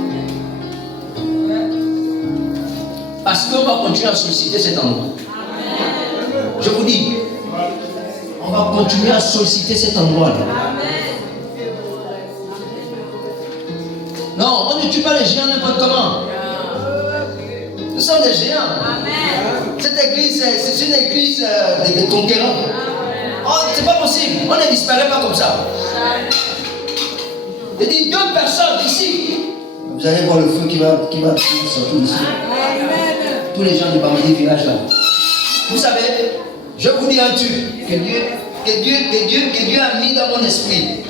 Parce qu'on va continuer à solliciter cet endroit. Je vous dis, on va continuer à solliciter cet endroit-là. Non, on ne tue pas les géants n'importe comment. Nous sommes des géants. Cette église, c'est une église de conquérants. Oh, c'est pas possible. On ne disparaît pas comme ça. Il dit 2 personnes ici. Vous allez voir le feu qui va sortir ici. Tous les gens du Bamadi village là. Vous savez, je vous dis un truc que Dieu a mis dans mon esprit.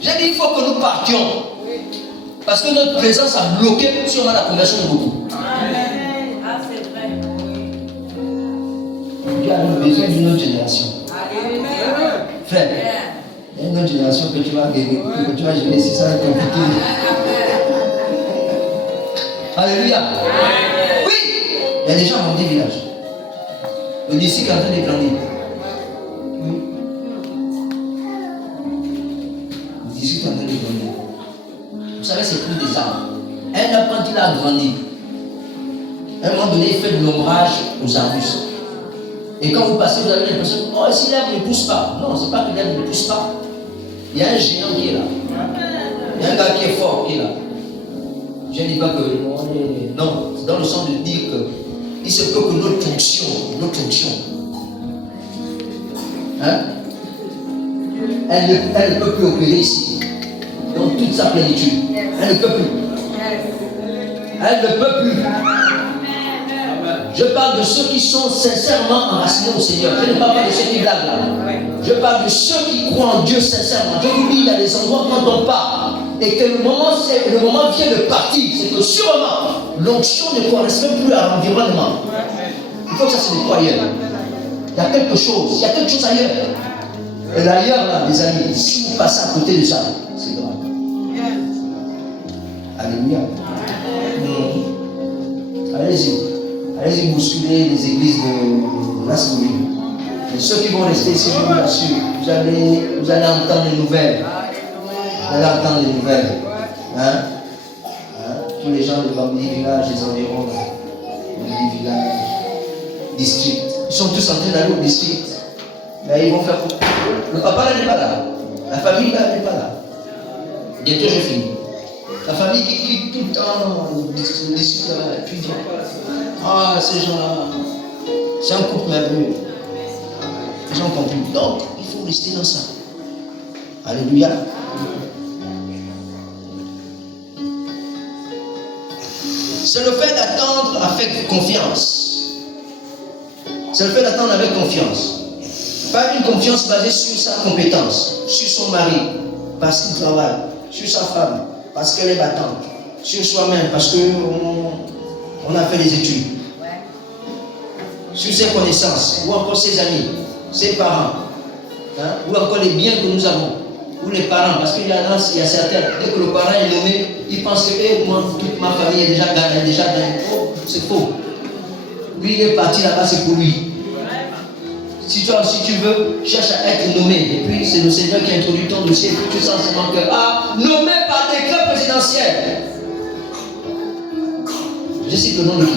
J'ai dit il faut que nous partions. Parce que notre présence a bloqué si on a la conversion de beaucoup. Dieu a besoin d'une autre génération. Frère, il y a une autre génération que tu vas gérer, si ça va être compliqué. Alléluia. Oui, il y a des gens dans des villages. Le disciple est en train de grandir. Oui. Le disciple est en train de grandir. Vous savez, c'est plus des arbres. Un homme, quand il a grandi, à un moment donné, il fait de l'ombrage aux arbustes. Et quand vous passez, vous avez l'impression, oh, si l'herbe ne pousse pas. Non, c'est pas que l'herbe ne pousse pas. Il y a un géant qui est là. Il y a un gars qui est fort qui est là. Je ne dis pas que. Non, c'est dans le sens de dire que il se peut que notre fonction, hein, elle ne peut plus opérer ici. Dans toute sa plénitude. Elle ne peut plus. Elle ne peut plus. Je parle de ceux qui sont sincèrement enracinés au Seigneur. Je ne parle pas de ceux qui blaguent là. Je parle de ceux qui croient en Dieu sincèrement. Je vous dis, il y a des endroits quand on part et que le moment vient de partir. C'est que sûrement, l'onction ne correspond plus à l'environnement. Il faut que ça se déploie ailleurs. Il y a quelque chose ailleurs. Et l'ailleurs, là, les amis, si vous passez à côté de ça, c'est grave. Alléluia. Allez-y bousculer les églises de la Syrie. Et ceux qui vont rester ici, je vous l'assure, vous allez entendre les nouvelles. Vous allez entendre les nouvelles. Hein? Tous les gens de Bamadi village, les environs, Bamadi village, district, ils sont tous en train d'aller au district. Mais ils vont faire quoi? Le papa là n'est pas là. La famille là n'est pas là. Bientôt je finis. La famille qui quitte tout le temps le district là, et puis vient. Ah, ces gens-là, c'est un couple merveilleux. Ils ont compris. Donc, il faut rester dans ça. Alléluia. C'est le fait d'attendre avec confiance. C'est le fait d'attendre avec confiance. Pas une confiance basée sur sa compétence, sur son mari, parce qu'il travaille, sur sa femme, parce qu'elle est battante, sur soi-même, parce qu'on a fait des études, sur ses connaissances, ou encore ses amis, ses parents, hein, ou encore les biens que nous avons, ou les parents, parce qu'il y a certains, dès que le parent est nommé, ils pensent que moi, toute ma famille est déjà gagnée. Oh, c'est faux. Lui, il est parti là-bas, c'est pour lui. Si toi aussi tu veux, cherche à être nommé. Et puis c'est le Seigneur qui introduit ton dossier. Et puis tu sens seulement que, nommé par décret présidentiel. Je cite le nom de qui?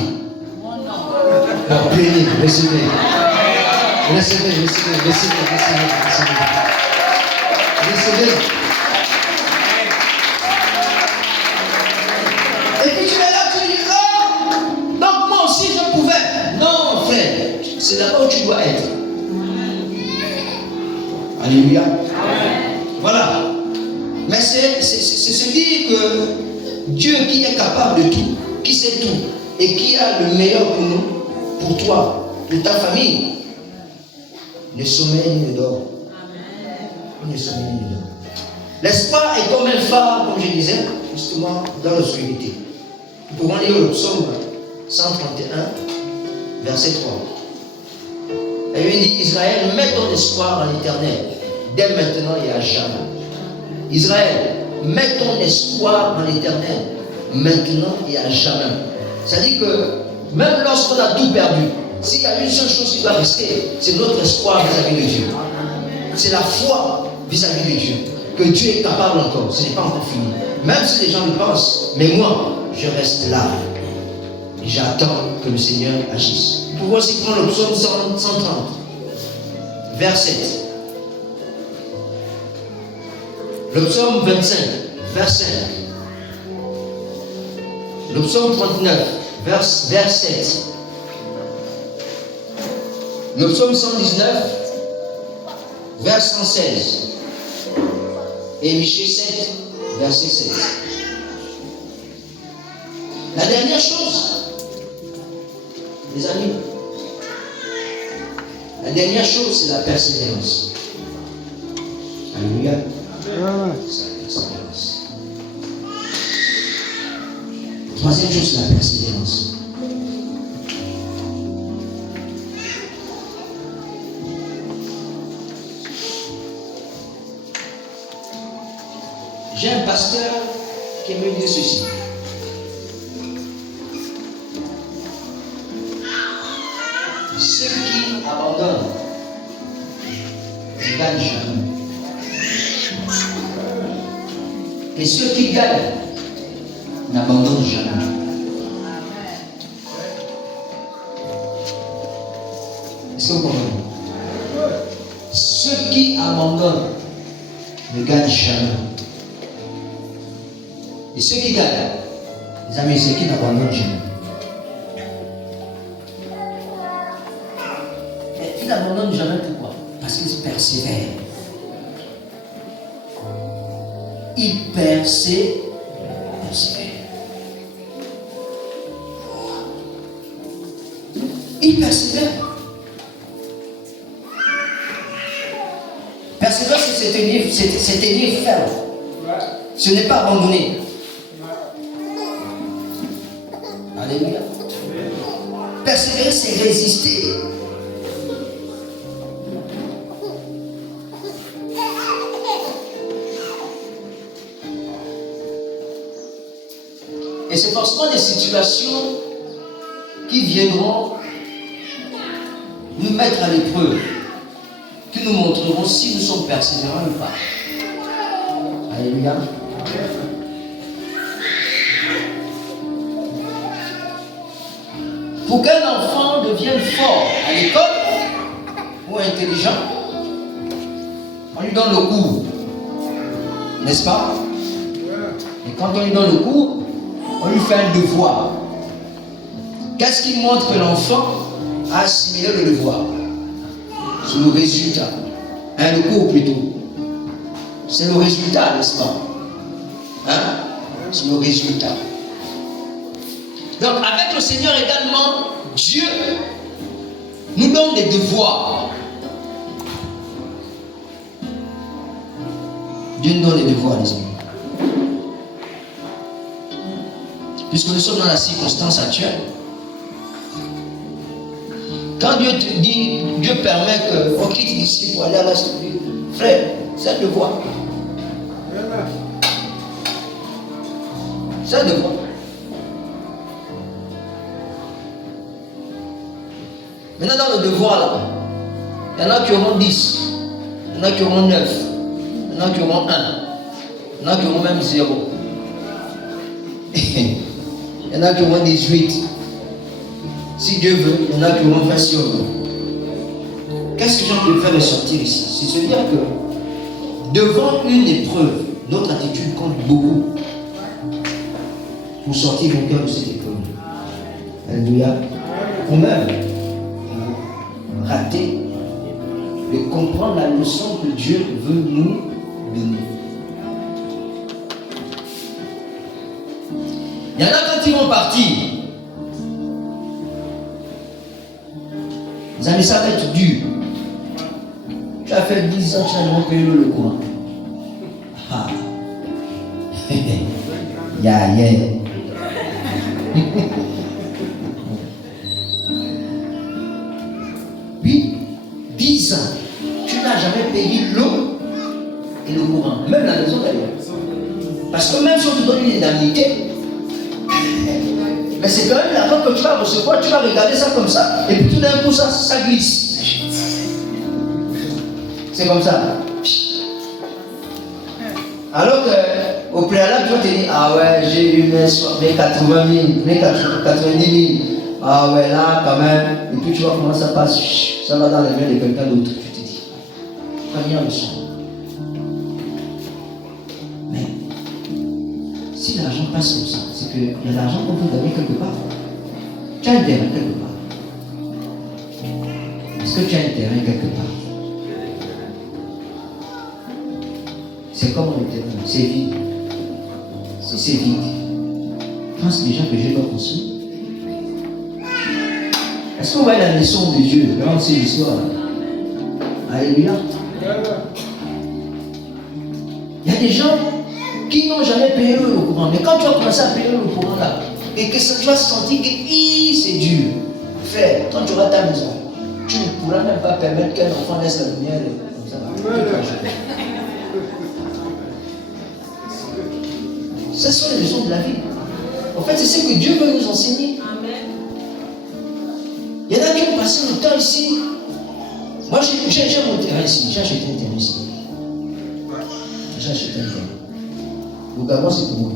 Non, béni, recevez. Recevez. Et puis tu es là, tu dis, donc moi aussi je pouvais. Non, frère, c'est là-bas où tu dois être. Alléluia. Voilà. Mais c'est se dire que Dieu qui est capable de tout, qui sait tout, et qui a le meilleur pour nous, pour toi, pour ta famille, ne sommeille ni ne dort. Ne sommeille ni ne dort. L'espoir est comme un phare, comme je disais, justement, dans l'obscurité. Nous pouvons lire le psaume 131, verset 3. Et il dit, Israël, mets ton espoir en l'Éternel, dès maintenant et à jamais. Israël, mets ton espoir en l'Éternel, maintenant et à jamais. C'est-à-dire que même lorsqu'on a tout perdu, s'il y a une seule chose qui doit rester, c'est notre espoir vis-à-vis de Dieu. C'est la foi vis-à-vis de Dieu. Que Dieu est capable encore, ce n'est pas encore fini. Même si les gens le pensent, mais moi, je reste là. Et j'attends que le Seigneur agisse. Vous pouvez aussi prendre le psaume 130, verset 7. Le psaume 25, verset 5. Le psaume 39, verset 7. Le psaume 119, verset 116. Et Michée 7, verset 7. La dernière chose, les amis, la dernière chose, c'est la persévérance. Alléluia. C'est la persévérance. Troisième chose, c'est la persévérance. J'ai un pasteur qui me dit ceci. Ceux qui abandonnent ne gagnent jamais. Et ceux qui gagnent n'abandonnent jamais. Est-ce que vous comprenez? Ceux qui abandonnent ne gagnent jamais. Et ceux qui gagnent, les amis, ceux qui n'abandonnent jamais. Mais ils n'abandonnent jamais pourquoi? Parce qu'ils persévèrent. Ils persévèrent. Ils persévèrent. Persévère, c'est tenir ferme. Ce n'est pas abandonner. Alléluia. Persévérer, c'est résister. Et c'est forcément des situations qui viendront nous mettre à l'épreuve, qui nous montreront si nous sommes persévérants ou pas. Alléluia. Pour qu'un enfant devienne fort à l'école ou intelligent, on lui donne le cours, n'est-ce pas? Et quand on lui donne le cours, on lui fait un devoir. Qu'est-ce qui montre que l'enfant a assimilé le devoir? C'est le résultat. Le cours plutôt. C'est le résultat, n'est-ce pas? C'est le résultat. Donc, avec le Seigneur également, Dieu nous donne des devoirs. Dieu nous donne des devoirs, les amis. Puisque nous sommes dans la circonstance actuelle. Quand Dieu te dit, Dieu permet qu'on quitte ici pour aller à la structure, frère, c'est un devoir. C'est un devoir. Maintenant, dans le devoir, là, il y en a qui auront 10, il y en a qui auront 9, il y en a qui auront 1, il y en a qui auront même 0. Il y en a qui auront 18. Si Dieu veut, il y en a qui auront 20 sur 20. Qu'est-ce que j'ai envie de faire ressortir ici? C'est se dire que devant une épreuve, notre attitude compte beaucoup pour sortir au cœur de cette épreuve. Alléluia. Ou même rater de comprendre la leçon que Dieu veut nous donner. Il y en a quand ils vont partir. Les amis, ça va être dur. Tu as fait 10 ans, tu n'as jamais payé le courant. Ah. Yeah. Oui, 10 ans, tu n'as jamais payé l'eau et le courant. Même la maison d'ailleurs. Parce que même si on te donne une indemnité, mais c'est quand même l'argent que tu vas recevoir, tu vas regarder ça comme ça, et puis tout d'un coup ça glisse. C'est comme ça. Alors qu'au préalable, tu vas te dire, ah ouais, j'ai eu mes 80 000, mes 90 000. Ah ouais, là quand même. Et puis tu vois comment ça passe, ça va dans les mains de quelqu'un d'autre. Tu te dis, première leçon. Mais si l'argent passe comme ça, c'est qu'il y a l'argent qu'on peut donner quelque part. Tu as un terrain quelque part. Est-ce que tu as un terrain quelque part? C'est comme le terrain, c'est vide. Si c'est vide, pense déjà que je dois construire. Est-ce qu'on voit la leçon de Dieu dans cette histoire? Alléluia. Il y a des gens qui n'ont jamais payé le courant. Mais quand tu vas commencer à payer le courant là, et que tu vas sentir que c'est dur, frère, quand tu auras ta maison, tu ne pourras même pas permettre qu'un enfant laisse la lumière comme ça. Ce sont les leçons de la vie. En fait, c'est ce que Dieu veut nous enseigner. Il y en a qui ont passé le temps ici. Moi, j'ai mon terrain ici. J'ai acheté un terrain ici. J'ai acheté un terrain. Le Gabon, c'est pour moi.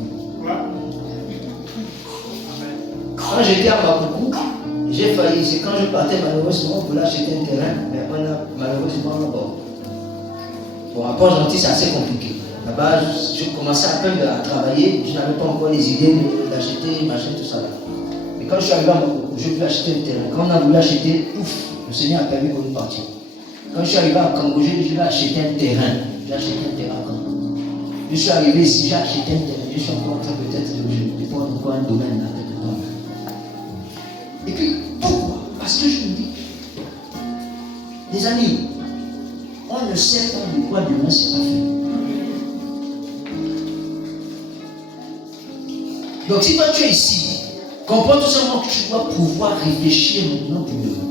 Quand j'étais à Mapuku, j'ai failli. C'est quand je partais malheureusement pour acheter un terrain. Mais on a malheureusement là-bas. Bon, à Port-Gentil, c'est assez compliqué. Là-bas, je commençais à peine à travailler. Je n'avais pas encore les idées d'acheter, machin, tout ça. Et quand je suis arrivé à Mapuku, je voulais acheter un terrain. Quand on a voulu acheter, ouf, le Seigneur a permis qu'on nous partions. Quand je suis arrivé à Kango, j'ai dit, je vais acheter un terrain. J'ai acheté un terrain à Kango. Je suis arrivé ici, j'ai acheté un terrain. Je suis encore en train peut-être de prendre encore un domaine là, quelque part. Et puis, pourquoi? Parce que je me dis, les amis, on ne sait pas de quoi demain sera fait. Donc si toi tu es ici, comprends tout simplement que tu dois pouvoir réfléchir maintenant pour demain.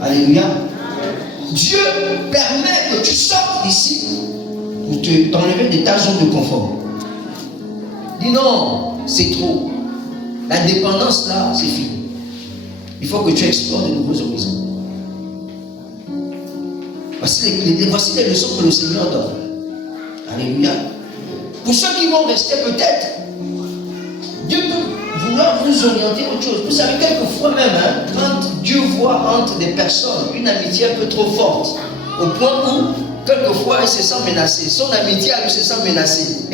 Alléluia. Dieu permet que tu sortes d'ici pour t'enlever de ta zone de confort. Dis non, c'est trop. La dépendance là, c'est fini. Il faut que tu explores de nouveaux horizons. Voici les leçons que le Seigneur donne. Alléluia. Pour ceux qui vont rester peut-être, Dieu peut vouloir vous orienter autre chose. Vous savez, quelquefois même, quand Dieu voit entre des personnes une amitié un peu trop forte, au point où, quelquefois, il se sent menacé. Son amitié à lui se sent menacée.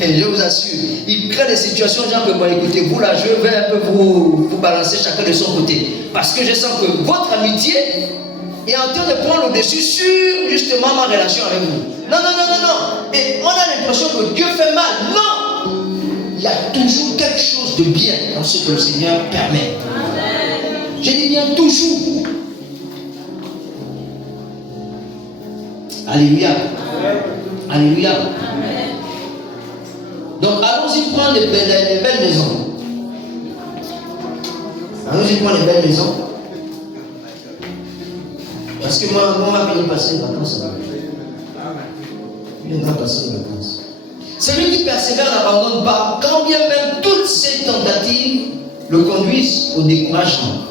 Je vous assure. Il crée des situations genre que, bon, écoutez, vous là, je vais un peu vous balancer chacun de son côté. Parce que je sens que votre amitié est en train de prendre le dessus sur, justement, ma relation avec vous. Non. Et on a l'impression que Dieu fait mal. Non! Il y a toujours quelque chose de bien dans ce que le Seigneur permet. Je dis bien toujours. Alléluia. Alléluia. Donc allons-y prendre les belles maisons. Allons-y prendre les belles maisons. Parce que moi, on va venir passer les vacances. Il va passer les vacances. Celui qui persévère n'abandonne pas, quand bien même toutes ces tentatives le conduisent au découragement.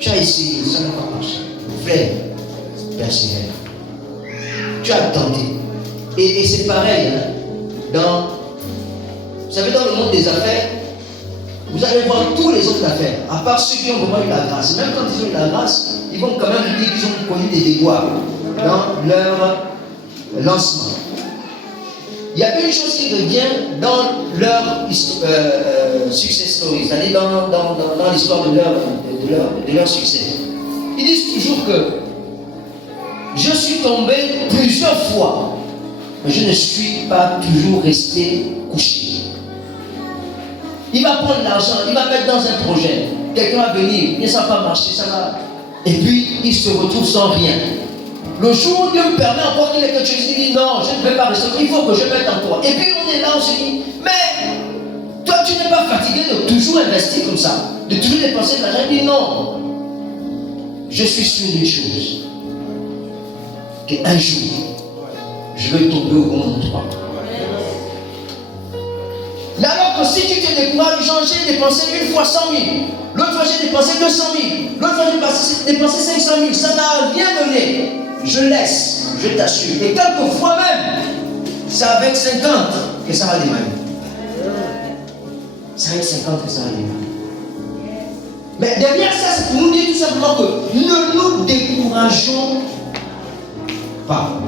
Tu as essayé, ça n'a pas marché. Fais, persévère. Tu as tenté. Et c'est pareil, hein, vous savez, dans le monde des affaires, vous allez voir tous les autres affaires, à part ceux qui ont vraiment eu la grâce. Même quand ils ont eu la grâce, ils vont quand même vous dire qu'ils ont connu des déboires dans leur lancement. Il y a une chose qui revient dans leur success story, c'est-à-dire dans l'histoire de leur succès. Ils disent toujours que je suis tombé plusieurs fois, mais je ne suis pas toujours resté couché. Il va prendre l'argent, il va mettre dans un projet. Quelqu'un va venir, mais ça va pas marcher, ça va. Et puis, il se retrouve sans rien. Le jour où Dieu me permet encore qu'il ait quelque chose, il dit non, je ne vais pas rester, il faut que je mette en toi. Et puis, on est là, on se dit, mais toi, tu n'es pas fatigué de toujours investir comme ça, de toujours dépenser de l'argent. Il dit non. Je suis sûr d'une chose, qu'un jour, je vais tomber au bon endroit. Mais alors que si tu te décourages, j'ai dépensé une fois 100 000, l'autre fois j'ai dépensé 200 000, l'autre fois j'ai dépensé 500 000, ça n'a rien donné. Je laisse, je t'assure. Et quelquefois même, c'est avec 50 que ça va démarrer. C'est avec 50 que ça va démarrer. Mais derrière ça, c'est pour nous dire tout simplement que ne nous décourageons pas.